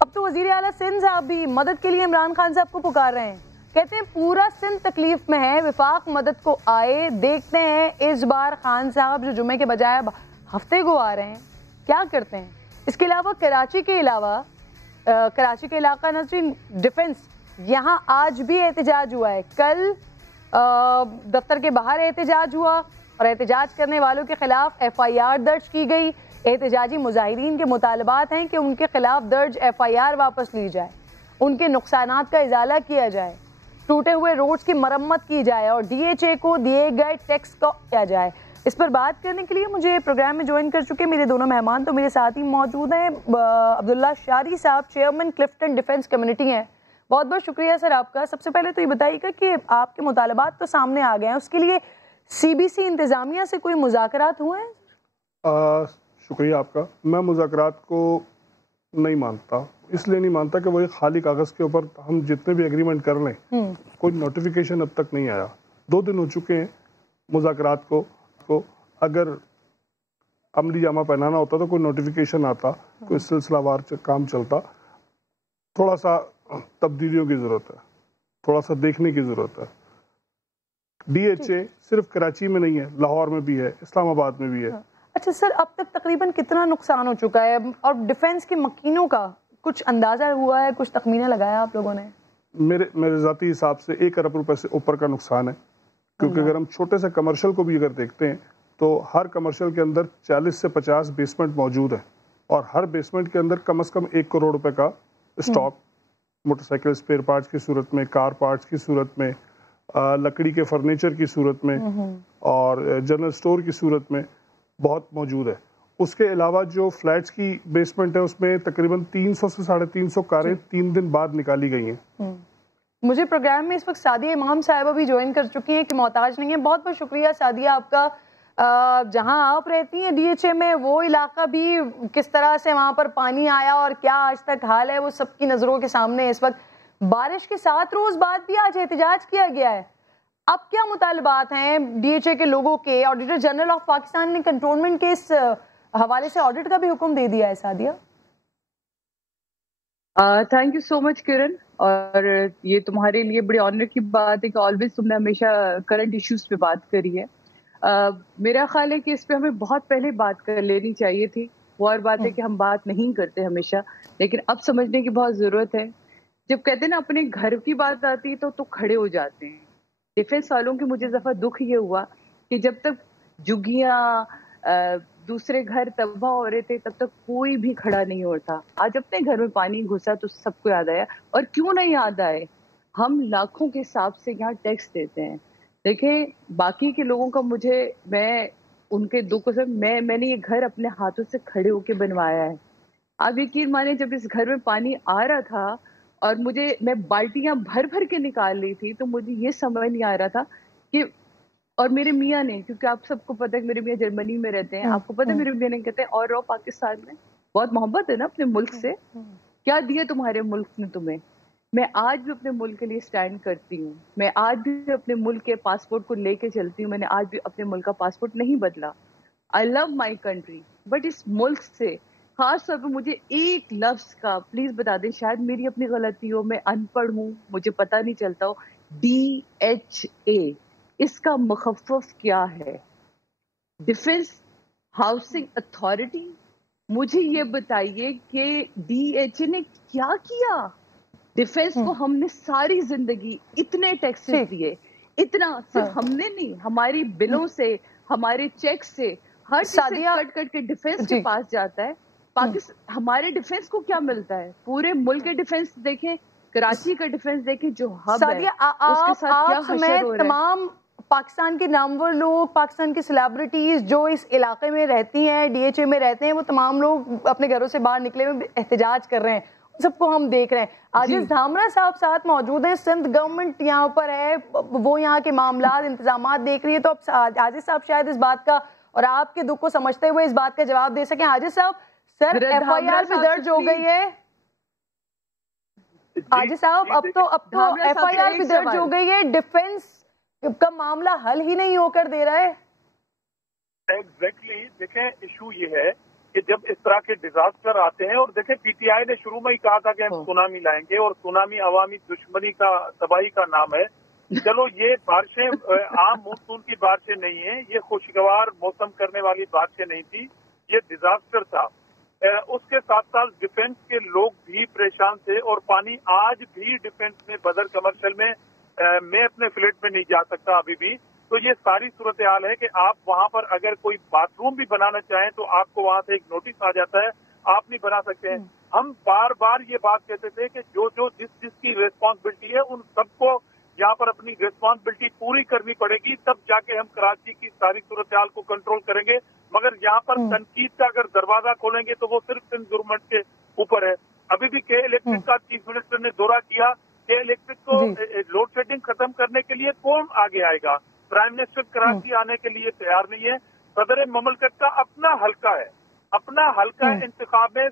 اب تو وزیر اعلیٰ سندھ صاحب بھی مدد کے لیے عمران خان صاحب کو پکار رہے ہیں, کہتے ہیں پورا سندھ تکلیف میں ہے, وفاق مدد کو آئے. دیکھتے ہیں اس بار خان صاحب جو جمعے کے بجائے اب ہفتے کو آ رہے ہیں کیا کرتے ہیں. اس کے علاوہ کراچی کے علاقہ ناظرین ڈیفنس, یہاں آج بھی احتجاج ہوا ہے. کل دفتر کے باہر احتجاج ہوا اور احتجاج کرنے والوں کے خلاف FIR درج کی گئی. احتجاجی مظاہرین کے مطالبات ہیں کہ ان کے خلاف درج FIR واپس لی جائے, ان کے نقصانات کا ازالہ کیا جائے, ٹوٹے ہوئے روڈز کی مرمت کی جائے اور DHA کو دیے گئے ٹیکس کو کیا جائے. اس پر بات کرنے کے لیے مجھے پروگرام میں جوائن کر چکے میرے دونوں مہمان تو میرے ساتھ ہی موجود ہیں. عبداللہ شاری صاحب چیئرمین کلفٹن ڈیفنس کمیونٹی ہیں, بہت بہت شکریہ سر آپ کا. سب سے پہلے تو یہ بتائیے گا کہ آپ کے مطالبات تو سامنے آ گئے ہیں, اس کے لیے CBC انتظامیہ سے کوئی مذاکرات ہوئے ہیں؟ شکریہ آپ کا. میں مذاکرات کو نہیں مانتا, اس لیے نہیں مانتا کہ وہ ایک خالی کاغذ کے اوپر ہم جتنے بھی ایگریمنٹ کر لیں, کوئی نوٹیفیکیشن اب تک نہیں آیا. 2 دن ہو چکے ہیں مذاکرات کو. اگر عملی جامہ پہنانا ہوتا تو کوئی نوٹیفیکیشن آتا, کوئی سلسلہ وار کام چلتا. تھوڑا سا تبدیلیوں کی ضرورت ہے, تھوڑا سا دیکھنے کی ضرورت ہے. DHA صرف کراچی میں نہیں ہے, لاہور میں بھی ہے, اسلام آباد میں بھی ہے. اچھا سر, اب تک تقریباً کتنا نقصان ہو چکا ہے, اور ڈیفنس کے مکینوں کا کچھ اندازہ ہوا ہے, کچھ تخمینہ لگایا آپ لوگوں نے؟ میرے ذاتی حساب سے 1 ارب روپے سے اوپر کا نقصان ہے, کیونکہ اگر ہم چھوٹے سے کمرشل کو بھی اگر دیکھتے ہیں تو ہر کمرشل کے اندر 40 سے 50 بیسمنٹ موجود ہیں, اور ہر بیسمنٹ کے اندر کم از کم 1 کروڑ روپے کا stock, motorcycle spare parts کی صورت میں, کار پارٹس کی صورت میں, لکڑی کے فرنیچر کی صورت میں, اور جنرل اسٹور کی صورت میں بہت موجود ہے. اس کے علاوہ جو فلیٹس کی بیسمنٹ ہے اس میں تقریباً 300 سے 350 کاریں 3 دن بعد نکالی گئی ہیں. مجھے پروگرام میں اس وقت سعدیہ امام صاحبہ بھی جوائن کر چکی ہیں کہ محتاج نہیں ہیں. بہت بہت شکریہ سعدیہ آپ کا. جہاں آپ رہتی ہیں DHA میں, وہ علاقہ بھی کس طرح سے وہاں پر پانی آیا اور کیا آج تک حال ہے وہ سب کی نظروں کے سامنے. اس وقت بارش کے 7 روز بعد بھی آج احتجاج کیا گیا ہے. اب کیا مطالبات ہیں DHA کے لوگوں کے؟ آڈیٹر جنرل آف پاکستان نے کنٹونمنٹ کے اس حوالے سے آڈٹ کا بھی حکم دے دیا ہے. سعدیہ تھینک یو سو مچ کرن, اور یہ تمہارے لیے بڑی آنر کی بات ہے کہ آلویز تم نے ہمیشہ کرنٹ ایشوز پہ بات کری ہے. میرا خیال ہے کہ اس پہ ہمیں بہت پہلے بات کر لینی چاہیے تھی. وہ اور بات ہے کہ ہم بات نہیں کرتے ہمیشہ, لیکن اب سمجھنے کی بہت ضرورت ہے. جب کہتے ہیں نا اپنے گھر کی بات آتی ہے تو کھڑے ہو جاتے ہیں. ڈیفنس والوں کی مجھے دفعہ دکھ یہ ہوا کہ جب تک جھگیاں دوسرے گھر تباہ ہو رہے تھے تب تک کوئی بھی کھڑا نہیں ہوتا. آج اپنے گھر میں پانی گھسا تو سب کو یاد آیا, اور کیوں نہیں یاد آئے, ہم لاکھوں کے حساب سے یہاں ٹیکس دیتے ہیں. دیکھیں باقی کے لوگوں کا میں ان کے دکھ سے میں نے یہ گھر اپنے ہاتھوں سے کھڑے ہو کے بنوایا ہے. آپ یقین مانے جب اس گھر میں پانی آ رہا تھا اور میں بالٹیاں بھر بھر کے نکال رہی تھی تو مجھے یہ سمجھ نہیں آ رہا تھا کہ، اور میرے میاں نے، کیونکہ آپ سب کو پتہ ہے میرے میاں جرمنی میں رہتے ہیں، آپ کو پتہ ہے میرے میاں نے کہتے ہیں اور رہو پاکستان میں، بہت محبت ہے نا اپنے ملک سے، کیا دیا تمہارے ملک نے تمہیں؟ میں آج بھی اپنے ملک کے لیے سٹینڈ کرتی ہوں، میں آج بھی اپنے ملک کے پاسپورٹ کو لے کے چلتی ہوں، میں نے آج بھی اپنے ملک کا پاسپورٹ نہیں بدلا. آئی لو مائی کنٹری، بٹ اس ملک سے خاص طور پہ مجھے ایک لفظ کا پلیز بتا دیں، شاید میری اپنی غلطی ہو، میں ان پڑھ ہوں، مجھے پتہ نہیں چلتا ہو. DHA اس کا مخفف کیا ہے؟ Defence housing authority. مجھے یہ بتائیے کہ DHA نے کیا کیا؟ ڈیفنس کو ہم نے ساری زندگی اتنے ٹیکسز دیے، اتنا صرف ہم نے نہیں، ہماری بلوں سے، ہمارے چیک سے، ہر چیز سے کٹ کٹ کے ڈیفنس کے پاس جاتا ہے. ہمارے ڈیفنس کو کیا ملتا ہے؟ پورے ملک کے ڈیفنس دیکھیں، کراچی کا ڈیفنس دیکھیں جو ہب ہے، اس کے ساتھ کیا حشر ہو رہا ہے. تمام پاکستان کے نامور لوگ، پاکستان کی سیلیبریٹیز جو اس علاقے میں رہتی ہیں، DHA میں رہتے ہیں، وہ تمام لوگ اپنے گھروں سے باہر نکلے ہوئے احتجاج کر رہے ہیں، سب کو ہم دیکھ رہے ہیں. عاجز دھامرا صاحب ساتھ موجود ہیں، سندھ گورنمنٹ یہاں پر ہے، وہ یہاں کے معاملات انتظامات دیکھ رہی ہے، تو اب عاجز صاحب شاید اس بات کا اور آپ کے دکھ کو سمجھتے ہوئے اس بات کا جواب دے سکیں. عاجز صاحب، سر FIR بھی درج ہو گئی ہے. عاجز صاحب اب تو FIR بھی درج ہو گئی ہے، ڈیفنس کا معاملہ حل ہی نہیں ہو کر دے رہا ہے. ایگزیکٹلی، دیکھیں ایشو یہ ہے کہ جب اس طرح کے ڈیزاسٹر آتے ہیں، اور دیکھیں PTI نے شروع میں ہی کہا تھا کہ ہم سونامی لائیں گے، اور سونامی عوامی دشمنی کا، تباہی کا نام ہے. چلو یہ بارشیں عام مونسون کی بارشیں نہیں ہیں، یہ خوشگوار موسم کرنے والی بارشیں نہیں تھی، یہ ڈیزاسٹر تھا. اس کے ساتھ ساتھ ڈیفنس کے لوگ بھی پریشان تھے، اور پانی آج بھی ڈیفنس میں بدر کمرشل میں اپنے فلیٹ میں نہیں جا سکتا ابھی بھی. تو یہ ساری صورتحال ہے کہ آپ وہاں پر اگر کوئی باتھ روم بھی بنانا چاہیں تو آپ کو وہاں سے ایک نوٹس آ جاتا ہے، آپ نہیں بنا سکتے ہیں. ہم بار بار یہ بات کہتے تھے کہ جو جس کی ریسپانسبلٹی ہے ان سب کو یہاں پر اپنی ریسپانسبلٹی پوری کرنی پڑے گی، تب جا کے ہم کراچی کی ساری صورتحال کو کنٹرول کریں گے. مگر یہاں پر تنقید کا اگر دروازہ کھولیں گے تو وہ صرف سندھ گورنمنٹ کے اوپر ہے. ابھی بھی کے الیکٹرک کا چیف منسٹر نے دورہ کیا کہ الیکٹرک کو لوڈ شیڈنگ ختم کرنے کے لیے کون آگے آئے گا؟ پرائم منسٹر کراچی آنے کے لیے تیار نہیں ہے. صدر مملکت کا اپنا حلقہ ہے، اپنا حلقہ انتخاب میں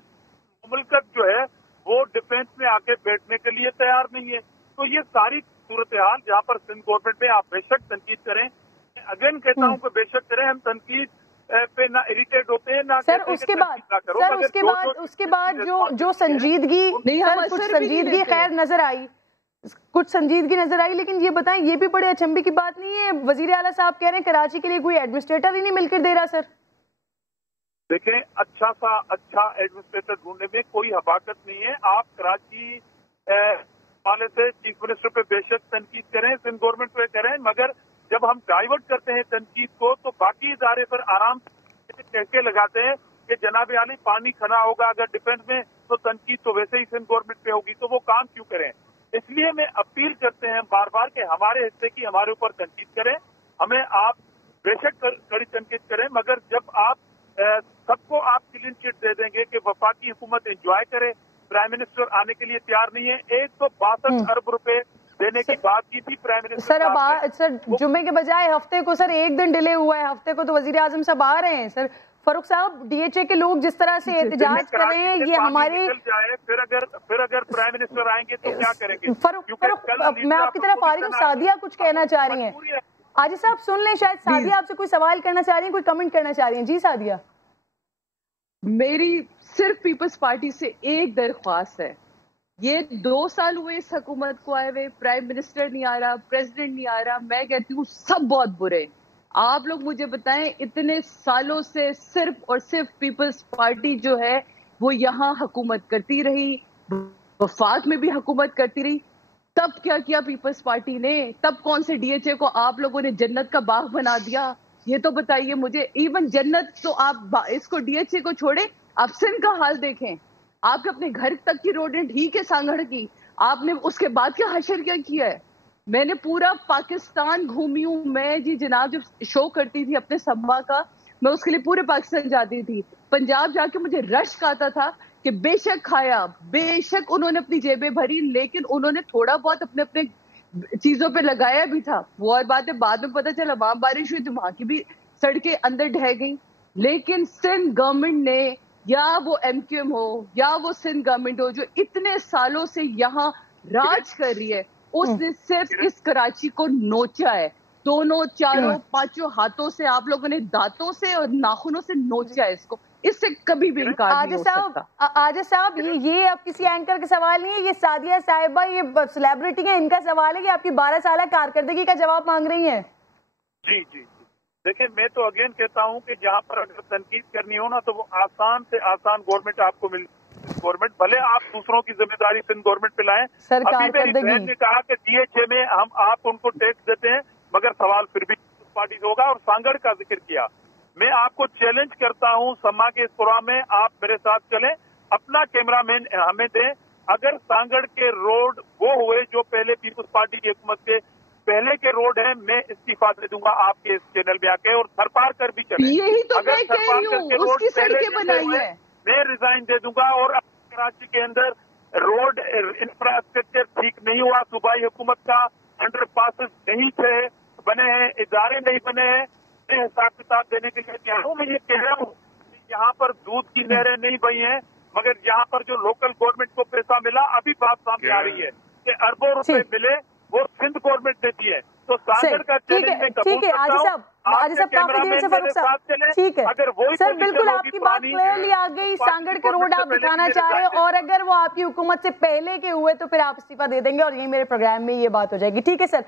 مملکت جو ہے وہ ڈیفنس میں آ کے بیٹھنے کے لیے تیار نہیں ہے. تو یہ ساری صورتحال جہاں پر سندھ گورنمنٹ میں آپ بے شک تنقید کریں، اگین کہتا ہوں کہ بے شک کریں، ہم تنقید پہ نہ اریٹیٹ ہوتے ہیں نہ. سر اس کے بعد جو سنجیدگی، کچھ سنجیدگی خیر نظر آئی، لیکن یہ بتائیں یہ بھی بڑے اچنبے کی بات نہیں ہے، وزیر اعلیٰ صاحب کہہ رہے ہیں کراچی کے لیے کوئی ایڈمنسٹریٹر ہی نہیں مل کر دے رہا. سر دیکھیں اچھا ایڈمنسٹریٹر ڈھونڈنے میں کوئی حباقت نہیں ہے. آپ کراچی والے سے چیف منسٹر پہ بے شک تنقید کریں، سندھ گورنمنٹ پہ کریں، مگر جب ہم ڈائیورٹ کرتے ہیں تنقید کو تو باقی ادارے پر آرام سے ٹہکے لگاتے ہیں کہ جناب عالی پانی کھنا ہوگا اگر ڈیفنس میں، تو تنقید تو ویسے ہی سندھ گورنمنٹ پہ ہوگی، تو وہ کام کیوں کریں؟ اس لیے میں اپیل کرتے ہیں بار بار کہ ہمارے حصے کی ہمارے اوپر تنقید کریں، ہمیں آپ بے شک کڑی تنقید کریں، مگر جب آپ سب کو آپ کلین چٹ دے دیں گے کہ وفاقی حکومت انجوائے کرے، پرائم منسٹر آنے کے لیے تیار نہیں ہے. 162 ارب روپے دینے کی بات کی تھی پرائم منسٹر. سر جمعے کے بجائے ہفتے کو، سر ایک دن ڈیلے ہوا ہے، ہفتے کو تو وزیر اعظم صاحب آ رہے ہیں. سر فاروق صاحب، DHA کے لوگ جس طرح سے احتجاج کر رہے ہیں، یہ ہمارے پھر اگر پرائم منسٹر آئیں گے تو کیا کریں گے؟ فاروق میں آپ کی طرف آ رہی ہوں، سعدیہ کچھ کہنا چاہ رہی ہیں. عاجز صاحب سن لیں، شاید سعدیہ آپ سے کوئی سوال کرنا چاہ رہی ہیں، کوئی کمنٹ کرنا چاہ رہی ہیں. جی سعدیہ. میری صرف پیپلز پارٹی سے ایک درخواست ہے، یہ 2 سال ہوئے اس حکومت کو آئے ہوئے، پرائم منسٹر نہیں آ رہا، پریزیڈنٹ نہیں آ رہا. میں کہتی ہوں سب بہت برے. آپ لوگ مجھے بتائیں، اتنے سالوں سے صرف اور صرف پیپلز پارٹی جو ہے وہ یہاں حکومت کرتی رہی، وفاق میں بھی حکومت کرتی رہی، تب کیا کیا پیپلز پارٹی نے؟ تب کون سے DHA کو آپ لوگوں نے جنت کا باغ بنا دیا؟ یہ تو بتائیے مجھے. ایون جنت تو آپ اس کو DHA کو چھوڑے، آپ سندھ کا حال دیکھیں، آپ کے اپنے گھر تک کی روڈیں ٹھیک ہے سانگھڑ کی، آپ نے اس کے بعد کیا حشر کیا ہے؟ میں نے پورا پاکستان گھومی ہوں. میں جی جناب جب شو کرتی تھی اپنے سما کا، میں اس کے لیے پورے پاکستان جاتی تھی. پنجاب جا کے مجھے رشک آتا تھا کہ بے شک کھایا, بے شک انہوں نے اپنی جیبیں بھری, لیکن انہوں نے تھوڑا بہت اپنے اپنے چیزوں پہ لگایا بھی تھا. وہ اور بات ہے, بعد میں پتہ چلا وہاں بارش ہوئی تو وہاں کی بھی سڑکیں اندر ڈھہ گئیں. لیکن سندھ گورنمنٹ نے, یا وہ ایم کیو ایم ہو یا وہ سندھ گورنمنٹ ہو جو اتنے سالوں سے یہاں راج کر رہی ہے, اس نے صرف اس کراچی کو نوچا ہے. دونوں چاروں پانچوں ہاتھوں سے آپ لوگوں نے دانتوں سے اور ناخنوں سے نوچا ہے اس کو. اس سے کبھی بھی انکار نہیں ہو سکتا. عاجز صاحب, یہ اب کسی اینکر کا سوال نہیں ہے, یہ سعدیہ صاحبہ یہ سیلیبریٹی ہیں, ان کا سوال ہے کہ آپ کی 12 سالہ کارکردگی کا جواب مانگ رہی ہیں. جی جی دیکھیں, میں تو اگین کہتا ہوں کہ جہاں پر اگر تنقید کرنی ہو نا تو وہ آسان سے آسان گورنمنٹ آپ کو مل, گورنمنٹ بھلے آپ دوسروں کی ذمہ داری سندھ گورنمنٹ پہ لائیں. ابھی میری بہن نے کہا کہ ڈی ایچ اے میں ہم آپ ان کو ٹیکس دیتے ہیں, مگر سوال پھر بھی پارٹی سے ہوگا. اور سانگڑ کا ذکر کیا, میں آپ کو چیلنج کرتا ہوں سما کے اس پروگرام میں آپ میرے ساتھ چلیں, اپنا کیمرہ مین ہمیں دیں. اگر سانگڑ کے روڈ وہ ہوئے جو پہلے پیپلز پارٹی کی حکومت کے پہلے کے روڈ ہیں, میں استعفیٰ دے دوں گا آپ کے اس چینل میں آ کے, اور تھر پار کر بھی چلیں. یہی تو اگر میں کہہ رہی ہوں, اس کی سڑکیں بنائی ہیں, میں ریزائن دے دوں گا. اور کراچی کے اندر روڈ انفراسٹرکچر ٹھیک نہیں ہوا, صوبائی حکومت کا انڈر پاسز نہیں تھے بنے ہیں, ادارے نہیں بنے ہیں. میں حساب کتاب دینے کے لیے کیا ہوں, میں یہ کہہ رہا ہوں یہاں پر دودھ کی نہریں نہیں بہی ہیں, مگر یہاں پر جو لوکل گورنمنٹ کو پیسہ ملا, ابھی بات سامنے آ رہی ہے کہ اربوں روپے ملے, وہ سندھ گورنمنٹ دیتی ہے. تو سانگڑ کا چیلنج میں قبول کرتا ہوں. عاجز صاحب کافی دیر سے فاروق صاحب, ٹھیک ہے سر, بالکل آپ کی بات کلیئرلی آ گئی. سانگڑ کے روڈ آپ دکھانا چاہ رہے ہیں, اور اگر وہ آپ کی حکومت سے پہلے کے ہوئے تو پھر آپ استعفیٰ دے دیں گے, اور یہی میرے پروگرام میں یہ بات ہو جائے گی. ٹھیک ہے سر.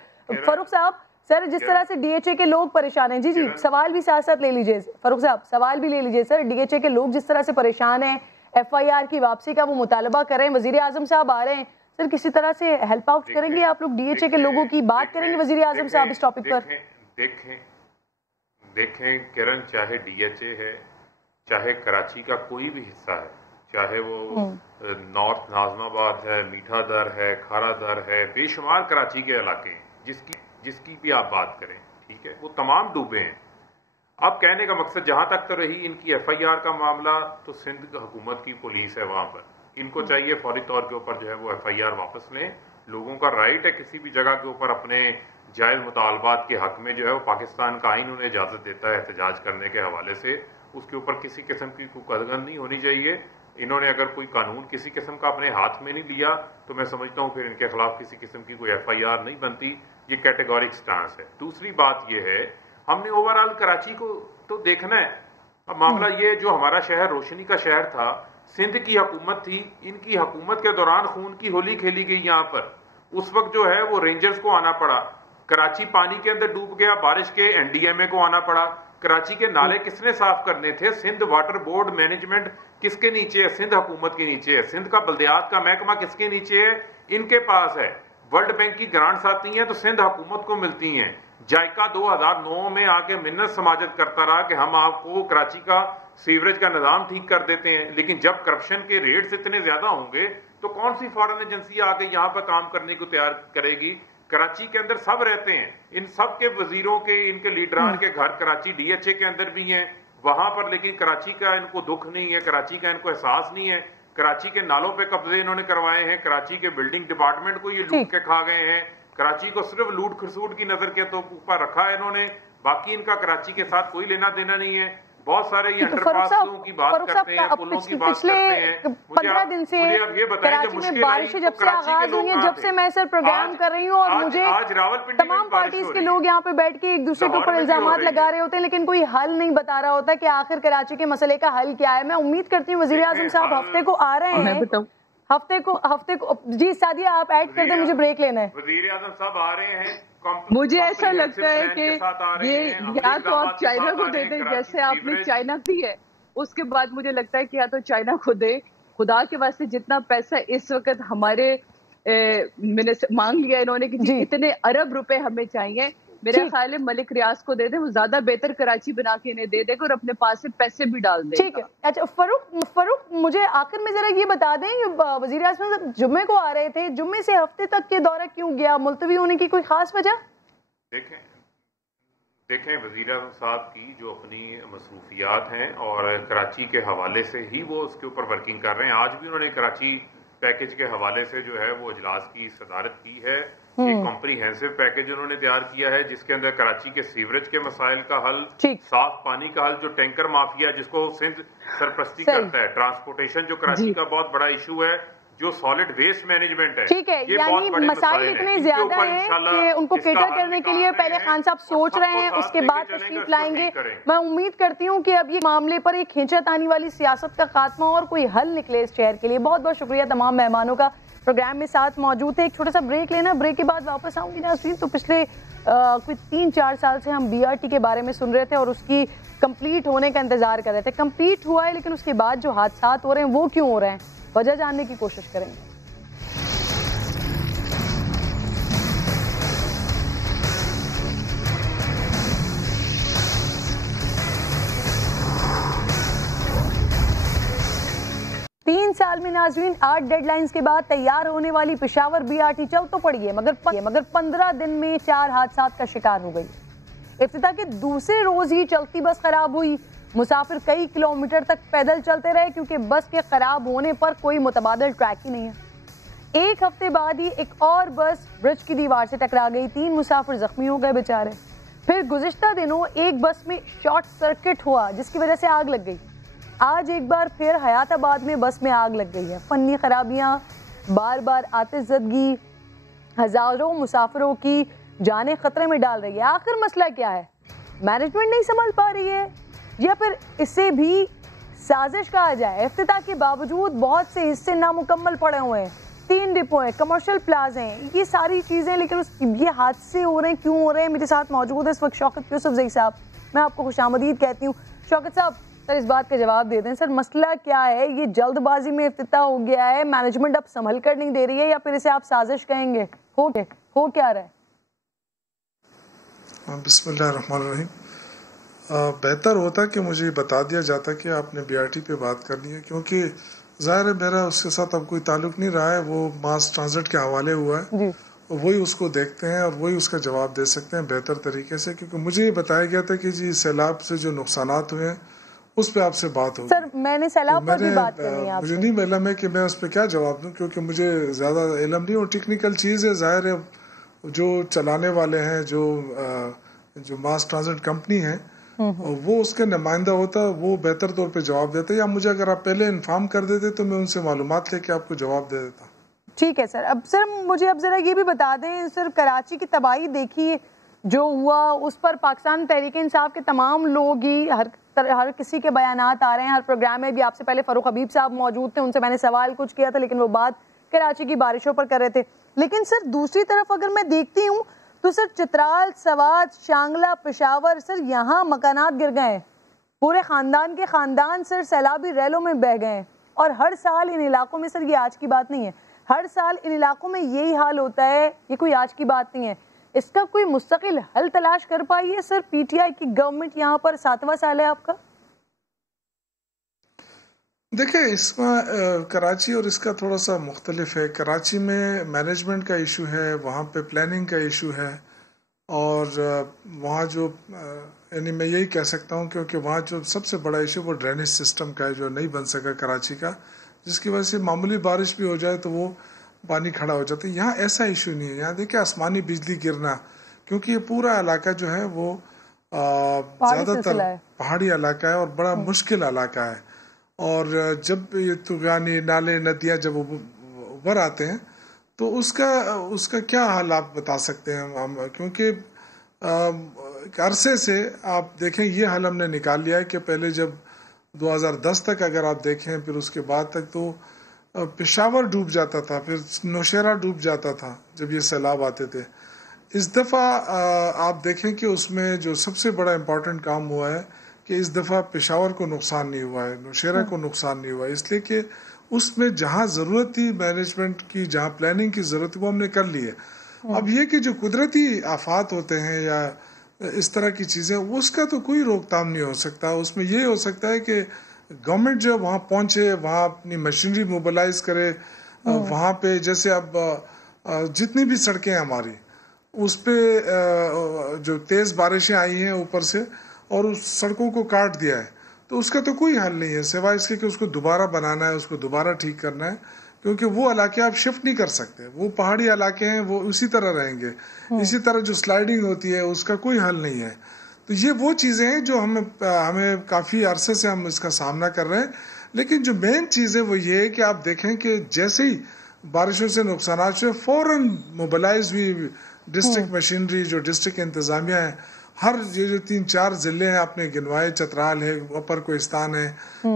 فاروق صاحب, سر جس طرح سے ڈی ایچ اے کے لوگ پریشان ہیں, جی سوال بھی ساتھ ساتھ لے لیجئے. فاروق صاحب سوال بھی لے لیجئے. سر ڈی ایچ اے کے لوگ جس طرح سے پریشان ہیں, ایف آئی آر کی واپسی کا وہ مطالبہ کر رہے ہیں, وزیر اعظم صاحب آ رہے ہیں, سر کسی طرح سے ہیلپ آؤٹ کریں گے آپ لوگ؟ ڈی ایچ اے کے لوگوں کی بات کریں گے وزیر اعظم صاحب اس ٹاپک پر؟ دیکھیں کرن, چاہے ڈی ایچ اے ہے, چاہے کراچی کا کوئی بھی حصہ ہے, چاہے وہ نارتھ ناظم آباد ہے, میٹھا در ہے, کھارا در ہے, بے شمار کراچی کے علاقے ہیں جس کی بھی آپ بات کریں, ٹھیک ہے, وہ تمام ڈوبے ہیں. اب کہنے کا مقصد جہاں تک تو رہی ان کی ایف آئی آر کا معاملہ, تو سندھ حکومت کی پولیس ہے وہاں پر, ان کو چاہیے فوری طور کے اوپر جو ہے وہ ایف آئی آر واپس لیں. لوگوں کا رائٹ ہے کسی بھی جگہ کے اوپر اپنے جائز مطالبات کے حق میں جو ہے وہ پاکستان کا آئین انہیں اجازت دیتا ہے احتجاج کرنے کے حوالے سے, اس کے اوپر کسی قسم کی کوئی قدغن نہیں ہونی چاہیے. انہوں نے اگر کوئی قانون کسی قسم کا اپنے ہاتھ میں نہیں لیا تو میں سمجھتا ہوں پھر ان کے خلاف کسی قسم کی کوئی ایف آئی آر نہیں بنتی. یہ کیٹیگورک سٹانس ہے. دوسری بات یہ ہے, ہم نے اوورآل کراچی کو تو دیکھنا ہے. اب معاملہ یہ, جو ہمارا شہر روشنی کا شہر تھا, سندھ کی حکومت تھی, ان کی حکومت کے دوران خون کی ہولی کھیلی گئی یہاں پر. اس وقت جو ہے وہ رینجرز کو آنا پڑا, کراچی پانی کے اندر ڈوب گیا, بارش کے این ڈی ایم اے کو آنا پڑا. کراچی کے نالے کس نے صاف کرنے تھے؟ سندھ واٹر بورڈ مینجمنٹ کس کے نیچے ہے؟ سندھ حکومت کے نیچے ہے. سندھ کا بلدیات کا محکمہ کس کے نیچے ہے؟ ان کے پاس ہے. ورلڈ بینک کی گرانٹس آتی ہیں تو سندھ حکومت کو ملتی ہیں. جائکا 2009 میں آ کے منت سماجت کرتا رہا کہ ہم آپ کو کراچی کا سیوریج کا نظام ٹھیک کر دیتے ہیں, لیکن جب کرپشن کے ریٹس اتنے زیادہ ہوں گے تو کون سی فارن ایجنسی آ کے یہاں پر کام کرنے کو تیار کرے گی؟ کراچی کے اندر سب رہتے ہیں, ان سب کے وزیروں کے, ان کے لیڈران کے گھر کراچی ڈی ایچ اے کے اندر بھی ہیں وہاں پر, لیکن کراچی کا ان کو دکھ نہیں ہے, کراچی کا ان کو احساس نہیں ہے. کراچی کے نالوں پہ قبضے انہوں نے کروائے ہیں, کراچی کے بلڈنگ ڈپارٹمنٹ کو یہ لوٹ کے کھا گئے ہیں, کراچی کو صرف لوٹ کھسوٹ کی نظر کے تو اوپر رکھا ہے انہوں نے, باقی ان کا کراچی کے ساتھ کوئی لینا دینا نہیں ہے. بہت سارے یہ انڈر پاسوں کی بات کرتے ہیں, پلوں کی بات کرتے ہیں. 15 دن سے کراچی میں بارشیں جب سے آغاز ہوئی ہیں, جب سے میں سر پروگرام کر رہی ہوں, اور مجھے تمام پارٹیز کے لوگ یہاں پہ بیٹھ کے ایک دوسرے کے اوپر الزامات لگا رہے ہوتے ہیں, لیکن کوئی حل نہیں بتا رہا ہوتا کہ آخر کراچی کے مسئلے کا حل کیا ہے. میں امید کرتی ہوں وزیر اعظم صاحب ہفتے کو آ رہے ہیں, ہفتے کو جی سعدیہ آپ ایڈ کر دیں, مجھے بریک لینا ہے. وزیر اعظم صاحب آ رہے ہیں, مجھے ایسا لگتا ہے کہ یہ یا تو آپ چائنا کو دے دیں جیسے آپ نے چائنا دی ہے, اس کے بعد مجھے لگتا ہے کہ یا تو چائنا کو دے. خدا کے واسطے جتنا پیسہ اس وقت ہمارے مانگ لیا انہوں نے کہ جی اتنے ارب روپے ہمیں چاہیے, میرا خیال ہے ملک ریاض کو دے دیں, وہ زیادہ بہتر کراچی بنا کے انہیں دے دے گا اور اپنے پاس سے پیسے بھی ڈال دے. ٹھیک ہے. اچھا فاروق مجھے آخر میں ذرا یہ بتا دیں, وزیر اعظم جمعے کو آ رہے تھے, جمعے سے ہفتے تک یہ دورہ کیوں گیا؟ ملتوی ہونے کی کوئی خاص وجہ؟ دیکھیں دیکھیں وزیر اعظم صاحب کی جو اپنی مصروفیات ہیں اور کراچی کے حوالے سے ہی وہ اس کے اوپر ورکنگ کر رہے ہیں. آج بھی انہوں نے کراچی پیکج کے حوالے سے جو ہے وہ اجلاس کی صدارت کی ہے. ایک کمپریہنسو پیکج انہوں نے تیار کیا ہے جس کے اندر کراچی کے سیوریج کے مسائل کا حل, صاف پانی کا حل, جو ٹینکر مافیا جس کو سندھ سرپرستی کرتا ہے, ٹرانسپورٹیشن جو کراچی کا بہت بڑا ایشو ہے, جو سالڈ ویسٹ مینجمنٹ ہے. ٹھیک ہے, یعنی مسائل اتنے زیادہ ہیں کہ ان کو کیٹر کرنے کے لیے پہلے خان صاحب سوچ رہے ہیں, اس کے بعد تشریف لائیں گے. میں امید کرتی ہوں کہ اب یہ معاملے پر ایک کھینچا تانی والی سیاست کا خاتمہ اور کوئی حل نکلے اس شہر کے لیے. بہت بہت شکریہ تمام مہمانوں کا پروگرام میں ساتھ موجود تھے. ایک چھوٹا سا بریک لینا, بریک کے بعد واپس آؤں گی ناظرین. تو پچھلے کوئی 3-4 سال سے ہم BRT کے بارے میں سن رہے تھے اور اس کی کمپلیٹ ہونے کا انتظار کر رہے تھے. کمپلیٹ ہوا ہے لیکن اس کے بعد جو حادثات ہو رہے ہیں وہ کیوں ہو رہے ہیں, وجہ جاننے کی کوشش کریں گے. تین سال میں ناظرین 8 ڈیڈ لائنز کے بعد تیار ہونے والی پشاور BRT چل تو پڑی ہے مگر 15 دن میں 4 حادثات کا شکار ہو گئی. افتتاح کے دوسرے روز ہی چلتی بس خراب ہوئی. مسافر کئی کلومیٹر تک پیدل چلتے رہے کیونکہ بس کے خراب ہونے پر کوئی متبادل ٹریک ہی نہیں ہے. ایک ہفتے بعد ہی ایک اور بس برج کی دیوار سے ٹکرا گئی. 3 مسافر زخمی ہو گئے بیچارے. پھر گزشتہ دنوں ایک بس میں شارٹ سرکٹ ہوا جس کی وجہ سے آگ لگ گئی. آج ایک بار پھر حیات آباد میں بس میں آگ لگ گئی ہے. فنی خرابیاں, بار بار آتش زدگی ہزاروں مسافروں کی جانیں خطرے میں ڈال رہی ہے. آخر مسئلہ کیا ہے؟ مینجمنٹ نہیں سنبھال پا رہی ہے یا پھر اسے بھی سازش کہا جائے؟ افتتاح کے باوجود بہت سے حصے نامکمل پڑے ہوئے ہیں. 3 ڈپو ہیں, کمرشل پلازے ہیں, یہ ساری چیزیں, لیکن یہ حادثے ہو رہے ہیں کیوں ہو رہے ہیں؟ میرے ساتھ موجود ہے اس وقت شوکت یوسفزئی صاحب. میں آپ کو خوش آمدید کہتی ہوں. شوکت صاحب سر اس بات کا جواب دے دیں. سر مسئلہ کیا ہے؟ یہ جلد بازی میں افتتاح ہو گیا ہے, مینجمنٹ اب سنبھل کر نہیں دے رہی ہے, یا پھر اسے آپ سازش کہیں گے؟ ہو کیا رہا ہے؟ بسم اللہ الرحمن الرحیم. بہتر ہوتا کہ مجھے بتا دیا جاتا کہ آپ نے BRT پہ بات کرنی ہے, کیونکہ ظاہر ہے میرا اس کے ساتھ اب کوئی تعلق نہیں رہا ہے. وہ ماس ٹرانزٹ کے حوالے ہوا ہے, وہی اس کو دیکھتے ہیں اور وہی اس کا جواب دے سکتے ہیں بہتر طریقے سے, کیونکہ مجھے یہ بتایا گیا تھا کہ جی سیلاب سے جو نقصانات ہوئے ہیں اس پہ آپ سے بات ہوگی. سر میں نے سیلاب پر بھی بات کرنی ہے. مجھے نہیں معلوم ہے کہ میں اس پہ کیا جواب دوں, کیونکہ مجھے زیادہ علم نہیں, اور ٹیکنیکل چیز ہے. ظاہر ہے جو چلانے والے ہیں, جو ماس ٹرانزٹ کمپنی ہے, وہ اس کے نمائندہ ہوتا, وہ بہتر طور پہ جواب دیتا. یا مجھے اگر آپ پہلے انفارم کر دیتے تو میں ان سے معلومات لے کے آپ کو جواب دے دیتا. ٹھیک ہے سر. اب سر مجھے اب ذرا یہ بھی بتا دیں, سر کراچی کی تباہی دیکھی جو ہوا, اس پر پاکستان تحریک انصاف کے تمام لوگ ہی ہر کسی کے بیانات آ رہے ہیں. ہر پروگرام میں بھی آپ سے پہلے فاروق حبیب صاحب موجود تھے, ان سے میں نے سوال کچھ کیا تھا لیکن وہ بات کراچی کی بارشوں پر کر رہے تھے. لیکن سر دوسری طرف اگر میں دیکھتی ہوں تو سر چترال, سوات, شانگلہ, پشاور, سر یہاں مکانات گر گئے ہیں. پورے خاندان کے خاندان سر سیلابی ریلوں میں بہہ گئے ہیں. اور ہر سال ان علاقوں میں, سر یہ آج کی بات نہیں ہے, ہر سال ان علاقوں میں یہی حال ہوتا ہے. یہ کوئی آج کی بات نہیں ہے. اس کا کوئی مستقل حل تلاش کر پائی ہے سر PTI کی گورنمنٹ؟ یہاں پر 7واں سال ہے آپ کا. دیکھیں اس میں کراچی اور اس کا تھوڑا سا مختلف ہے. کراچی میں مینجمنٹ کا ایشو ہے, وہاں پہ پلاننگ کا ایشو ہے, اور وہاں جو یعنی میں یہی کہہ سکتا ہوں کیونکہ وہاں جو سب سے بڑا ایشو وہ ڈرینیج سسٹم کا ہے, جو نہیں بن سکا کراچی کا, جس کی وجہ سے معمولی بارش بھی ہو جائے تو وہ پانی کھڑا ہو جاتا ہے. یہاں ایسا ایشو نہیں ہے. یہاں دیکھیں آسمانی بجلی گرنا, کیونکہ یہ پورا علاقہ جو ہے وہ زیادہ تر پہاڑی علاقہ ہے اور بڑا مشکل علاقہ ہے. اور جب یہ طوفانی نالے ندیاں جب ابھر آتے ہیں تو اس کا کیا حال آپ بتا سکتے ہیں ہم, کیونکہ عرصے سے آپ دیکھیں یہ حل ہم نے نکال لیا ہے کہ پہلے جب 2010 تک اگر آپ دیکھیں, پھر اس کے بعد تک تو پشاور ڈوب جاتا تھا, پھر نوشہرہ ڈوب جاتا تھا جب یہ سیلاب آتے تھے. اس دفعہ آپ دیکھیں کہ اس میں جو سب سے بڑا امپورٹنٹ کام ہوا ہے کہ اس دفعہ پشاور کو نقصان نہیں ہوا ہے, نوشہرہ کو نقصان نہیں ہوا ہے, اس لیے کہ اس میں جہاں ضرورت تھی مینجمنٹ کی, جہاں پلاننگ کی ضرورت وہ ہم نے کر لی ہے. اب یہ کہ جو قدرتی آفات ہوتے ہیں یا اس طرح کی چیزیں, اس کا تو کوئی روک تھام نہیں ہو سکتا. اس میں یہ ہو سکتا ہے کہ گورنمنٹ جو وہاں پہنچے, وہاں اپنی مشینری موبلائز کرے, وہاں پہ جیسے اب جتنی بھی سڑکیں ہماری اس پہ جو تیز بارشیں آئی ہیں اوپر سے اور اس سڑکوں کو کاٹ دیا ہے، تو اس کا تو کوئی حل نہیں ہے سوائے اس کے کہ اس کو دوبارہ بنانا ہے، اس کو دوبارہ ٹھیک کرنا ہے، کیونکہ وہ علاقے آپ شفٹ نہیں کر سکتے، وہ پہاڑی علاقے ہیں، وہ اسی طرح رہیں گے. اسی طرح جو سلائیڈنگ ہوتی ہے اس کا کوئی حل نہیں ہے. تو یہ وہ چیزیں ہیں جو ہمیں کافی عرصے سے ہم اس کا سامنا کر رہے ہیں. لیکن جو مین چیز ہے وہ یہ ہے کہ آپ دیکھیں کہ جیسے ہی بارشوں سے نقصانات ہوئے فوراً موبلائز ہوئی ڈسٹرکٹ مشینری، جو ڈسٹرکٹ انتظامیہ ہے، ہر یہ جو 3-4 ضلع ہیں آپ نے گنوائے، چترال ہے، اپر کوہستان ہے،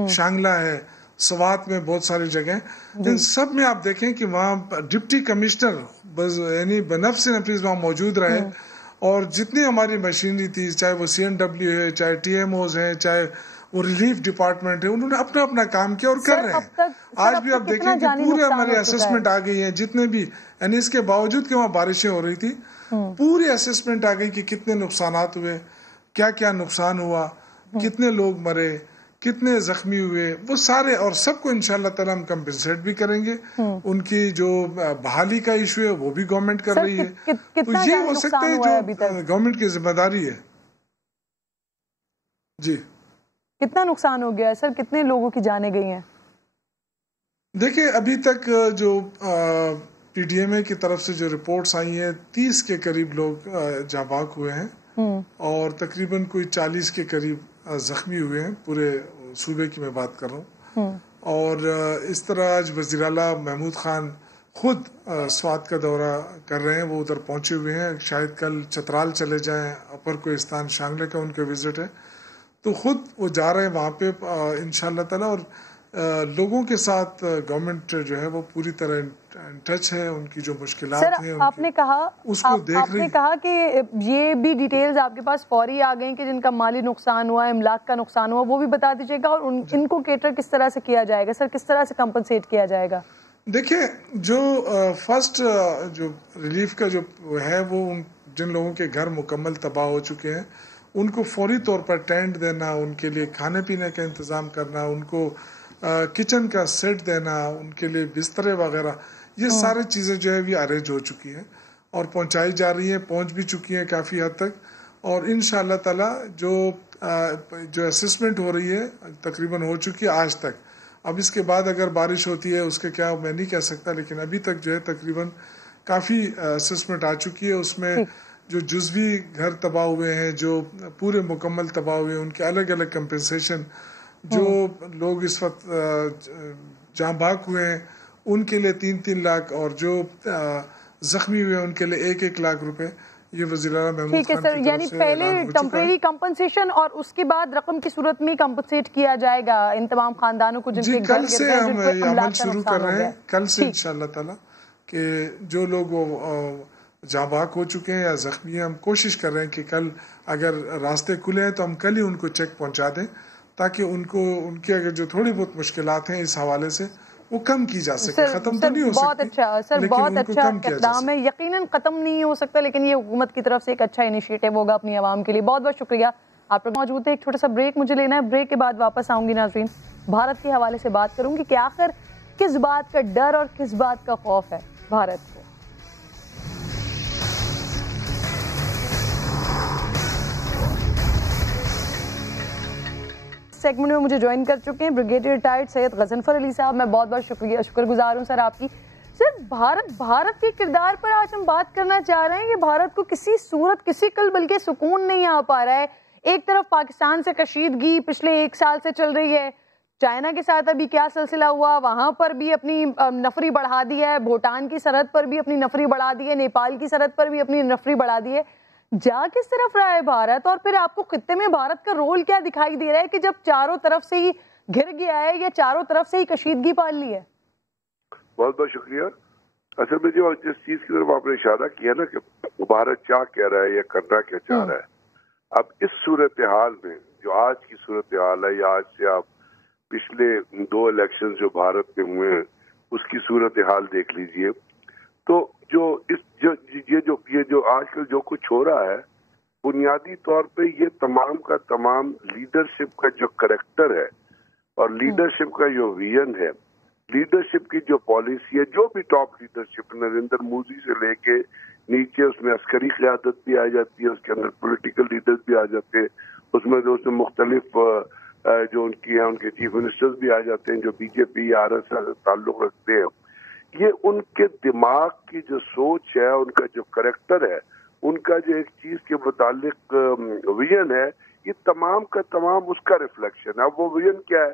شانگلہ ہے، سوات میں بہت ساری جگہیں، ان سب میں آپ دیکھیں کہ وہاں ڈپٹی کمشنر یعنی بنفس نفیس وہاں موجود رہے، اور جتنی ہماری مشینری تھی، چاہے وہ CNW ہے، چاہے TMOs ہیں، چاہے وہ ریلیف ڈپارٹمنٹ ہے، انہوں نے اپنا اپنا کام کیا اور کر رہے ہیں. آج بھی آپ دیکھیں کہ پورے ہمارے اسسمنٹ آ گئی ہیں، جتنے بھی، یعنی اس کے باوجود کہ وہاں بارشیں ہو رہی تھی، پوری اسسمنٹ آ گئی کہ کتنے نقصانات ہوئے، کیا کیا نقصان ہوا، کتنے لوگ مرے، کتنے زخمی ہوئے، وہ سارے، اور سب کو انشاءاللہ تعالی ہم کمپنسیٹ بھی کریں گے. ان کی جو بحالی کا ایشو ہے وہ بھی گورنمنٹ کر رہی ہے. تو یہ ہو سکتا ہے جو گورنمنٹ کی ذمہ داری ہے. جی کتنا نقصان ہو گیا ہے سر؟ کتنے لوگوں کی جانیں گئی ہیں؟ دیکھیں ابھی تک جو PDMA کی طرف سے جو رپورٹس آئی ہیں 30 کے قریب لوگ جاں بحق ہوئے ہیں، اور تقریباً کوئی 40 کے قریب زخمی ہوئے ہیں، پورے صوبے کی میں بات کر رہا ہوں. اور اس طرح آج وزیر اعلیٰ محمود خان خود سوات کا دورہ کر رہے ہیں، وہ ادھر پہنچے ہوئے ہیں، شاید کل چترال چلے جائیں، اپر کوہستان شانگلے کا ان کا وزٹ ہے، تو خود وہ جا رہے ہیں وہاں پہ انشاءاللہ تعالیٰ. اور لوگوں کے ساتھ گورنمنٹ جو ہے وہ پوری طرح ان ٹچ ہے، ان کی جو مشکلات ہیں آپ نے کہا کہ یہ بھی ڈیٹیلز آپ کے پاس فوری آ گئیں کہ جن کا مالی نقصان ہوا، املاک کا نقصان ہوا، وہ بھی بتا دیجیے گا، اور ان کو کیٹر کس طرح سے کیا جائے گا سر؟ کس طرح سے کمپنسیٹ کیا جائے گا؟ دیکھیں جو فرسٹ جو ریلیف کا جو ہے وہ جن لوگوں کے گھر مکمل تباہ ہو چکے ہیں ان کو فوری طور پر ٹینٹ دینا، ان کے لیے کھانے پینے کا انتظام کرنا، ان کو کچن کا سیٹ دینا، ان کے لیے بسترے وغیرہ، یہ سارے چیزیں جو ہے وہ ارینج ہو چکی ہیں اور پہنچائی جا رہی ہیں، پہنچ بھی چکی ہیں کافی حد تک. اور انشاءاللہ تعالی جو اسسمنٹ ہو رہی ہے تقریباً ہو چکی ہے آج تک. اب اس کے بعد اگر بارش ہوتی ہے اس کے کیا میں نہیں کہہ سکتا، لیکن ابھی تک جو ہے تقریباً کافی اسسمنٹ آ چکی ہے. اس میں جو جزوی گھر تباہ ہوئے ہیں، جو پورے مکمل تباہ ہوئے ہیں، ان کے الگ الگ کمپنسیشن، جو لوگ اس وقت جاں بحق ہوئے ہیں ان کے لیے 3-3 لاکھ، اور جو زخمی ہوئے ہیں ان کے لیے 1-1 لاکھ روپے، یہ وزیر اعلیٰ محمود خان کی طرف سے اعلان ہو چکا ہے. یعنی پہلے ٹمپریری کمپنسیشن اور اس کے بعد رقم کی صورت میں کمپنسیٹ کیا جائے گا ان تمام خاندانوں کو جن کے گھر گر گئے، جن کو املاک کا نقصان ہو گیا. کل سے انشاءاللہ تعالی کہ جو لوگ جاں بحق ہو چکے ہیں یا زخمی ہیں، ہم کوشش کر رہے ہیں کہ کل اگر راستے کھلے ہیں تو ہم کل ہی ان کو چیک پہنچا دیں، تاکہ ان کی اگر جو تھوڑی بہت مشکلات ہیں اس حوالے سے وہ کم کی جا سکے. ختم تو نہیں ہو سکتی، بہت اچھا اقدام ہے، یقیناً ختم نہیں ہو سکتا، لیکن یہ حکومت کی طرف سے ایک اچھا انیشیٹو ہوگا اپنی عوام کے لیے. بہت بہت شکریہ. آپ لوگ موجود تھے. ایک چھوٹا سا بریک مجھے لینا ہے، بریک کے بعد واپس آؤں گی. ناظرین، بھارت کے حوالے سے بات کروں گی کہ آخر کس بات کا ڈر اور کس بات کا خوف ہے بھارت کو. سیگمنٹ میں مجھے جوائن کر چکے ہیں بریگیڈیئر ریٹائرڈ سید غضنفر علی صاحب. میں بہت بہت شکر گزار ہوں سر آپ کی. سر بھارت کے کردار پر آج ہم بات کرنا چاہ رہے ہیں کہ بھارت کو کسی صورت کسی قل بلکہ سکون نہیں آ پا رہا ہے. ایک طرف پاکستان سے کشیدگی پچھلے 1 سال سے چل رہی ہے، چائنا کے ساتھ ابھی کیا سلسلہ ہوا، وہاں پر بھی اپنی نفری بڑھا دی ہے، بھوٹان کی سرحد پر بھی اپنی نفری بڑھا دی ہے، نیپال کی سرحد پر بھی اپنی نفری بڑھا دی ہے. جا کس طرف رہا ہے بھارت؟ اور پھر آپ کو خطے میں بھارت کا رول کیا دکھائی دے رہا ہے کہ جب چاروں طرف سے ہی گھر گیا ہے یا چاروں طرف سے ہی کشیدگی پال لی ہے؟ بہت بہت شکریہ. اصل میں جو جس چیز کی طرف آپ نے اشارہ کیا نا کہ بھارت کیا کہہ رہا ہے یا کرنا کیا چاہ رہا ہے، اب اس صورتحال میں جو آج کی صورتحال ہے، یا آج سے آپ پچھلے 2 الیکشن جو بھارت میں ہوئے ہیں اس کی صورتحال دیکھ لیجئے، تو یہ جو آج کل جو کچھ ہو رہا ہے، بنیادی طور پہ یہ تمام کا تمام لیڈرشپ کا جو کریکٹر ہے اور لیڈرشپ کا جو ویژن ہے، لیڈرشپ کی جو پالیسی ہے، جو بھی ٹاپ لیڈرشپ نریندر مودی سے لے کے نیچے اس میں عسکری قیادت بھی آ جاتی ہے, اس کے اندر پولیٹیکل لیڈرز بھی آ جاتے ہیں, اس میں مختلف جو ان کی ہیں ان کے چیف منسٹرز بھی آ جاتے ہیں جو بی جے پی یا آر ایس ایس سے تعلق رکھتے ہیں. یہ ان کے دماغ کی جو سوچ ہے, ان کا جو کریکٹر ہے, ان کا جو ایک چیز کے متعلق ویژن ہے, یہ تمام کا تمام اس کا ریفلیکشن ہے. اب وہ ویژن کیا ہے؟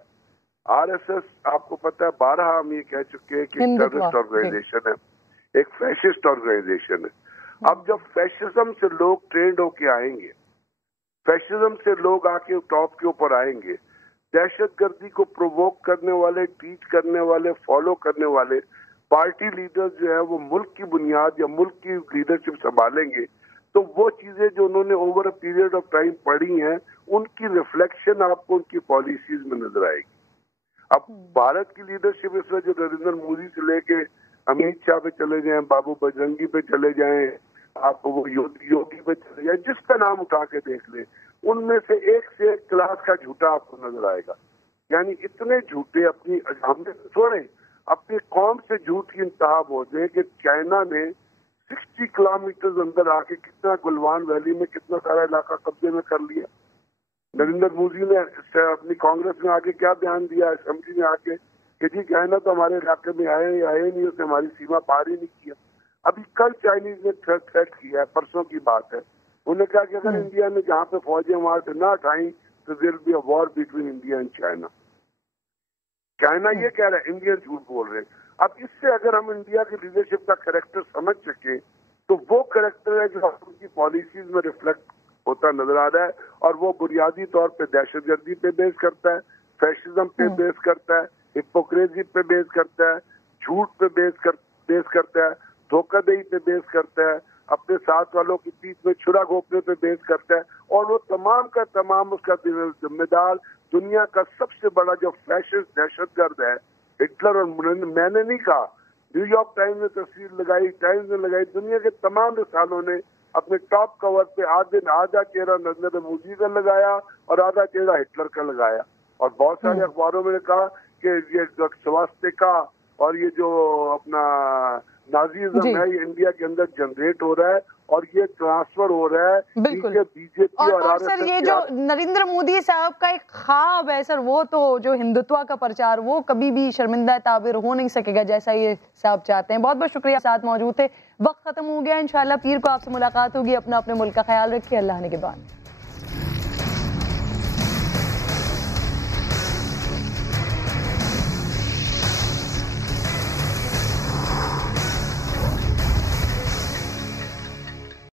آر ایس ایس آپ کو پتا ہے, 12 ہم یہ کہہ چکے ہیں کہ ایک ٹیررسٹ آرگنائزیشن ہے, ایک فیشسٹ آرگنائزیشن ہے. اب جب فیشزم سے لوگ ٹرینڈ ہو کے آئیں گے, فیشزم سے لوگ آ کے ٹاپ کے اوپر آئیں گے, دہشت گردی کو پرووک کرنے والے, ٹیچ کرنے والے, فالو کرنے والے پارٹی لیڈر جو ہے وہ ملک کی بنیاد یا ملک کی لیڈرشپ سنبھالیں گے, تو وہ چیزیں جو انہوں نے over a period of time پڑھی ہیں ان کی ریفلیکشن آپ کو ان کی پالیسیز میں نظر آئے گی. اب بھارت کی لیڈرشپ اس وجہ نریندر مودی سے لے کے امیت شاہ پہ چلے جائیں, بابو بجرنگی پہ چلے جائیں, آپ وہ یوگی پہ چلے جائیں, جس کا نام اٹھا کے دیکھ لیں, ان میں سے ایک کلاس کا جھوٹا آپ کو نظر آئے گا. یعنی اتنے جھوٹے اپنی, ہم نے چھوڑیں اپنی قوم سے جھوٹ کی انتہا بہت ہے کہ چائنا نے 60 کلومیٹر اندر آ کے کتنا گلوان ویلی میں کتنا سارا علاقہ قبضے میں کر لیا. نریندر مودی نے اپنی کانگریس میں آ کے کیا بیان دیا اسمبلی میں آ کے کہ جی چائنا تو ہمارے علاقے میں آئے نہیں, اس نے ہماری سیما پار ہی نہیں کیا. ابھی کل چائنیز نے تھریٹ کیا ہے, پرسوں کی بات ہے, انہوں نے کہا کہ اگر انڈیا نے جہاں پہ فوجیں وہاں سے نہ اٹھائیں تو there will be a war between India and China. China یہ کہہ رہا ہے, انڈین جھوٹ بول رہے ہیں. اب اس سے اگر ہم انڈیا کی لیڈرشپ کا کریکٹر سمجھ سکیں تو وہ کریکٹر ہے جو ان کی پالیسیز میں ریفلیکٹ ہوتا نظر آ رہا ہے, اور وہ بنیادی طور پہ دہشت گردی پہ بیس کرتا ہے, فیشزم پہ بیس کرتا ہے, ہپوکریسی پہ بیس کرتا ہے, جھوٹ پہ بیس کرتا ہے, دھوکہ دہی پہ بیس کرتا ہے, اپنے ساتھ والوں کی پیٹھ میں چھرا گھونپنے پہ بیس کرتا ہے. اور وہ تمام کا تمام اس کا ذمہ دار دنیا کا سب سے بڑا جو فیشسٹ دہشت گرد ہے ہٹلر. اور میں نے نہیں کہا, نیو یارک ٹائمز نے تصویر لگائی, ٹائمز نے لگائی, دنیا کے تمام رسالوں نے اپنے ٹاپ کور پہ آدھا چہرہ نریندر مودی کا لگایا اور آدھا چہرہ ہٹلر کا لگایا. اور بہت سارے اخباروں میں نے کہا کہ یہ سواستیکا اور یہ جو اپنا نازیزم ہے یہ انڈیا کے اندر جنریٹ ہو رہا ہے اور یہ ٹرانسفر ہو رہا ہے بی جے پی اور سر یہ جو نریندر مودی صاحب کا ایک خواب ہے سر, وہ تو جو ہندوتوا کا پرچار وہ کبھی بھی شرمندہ تعبیر ہو نہیں سکے گا جیسا یہ صاحب چاہتے ہیں. بہت بہت شکریہ, ساتھ موجود تھے. وقت ختم ہو گیا, انشاءاللہ پیر کو آپ سے ملاقات ہوگی. اپنا اپنے ملک کا خیال رکھیے, اللہ نے کے بعد.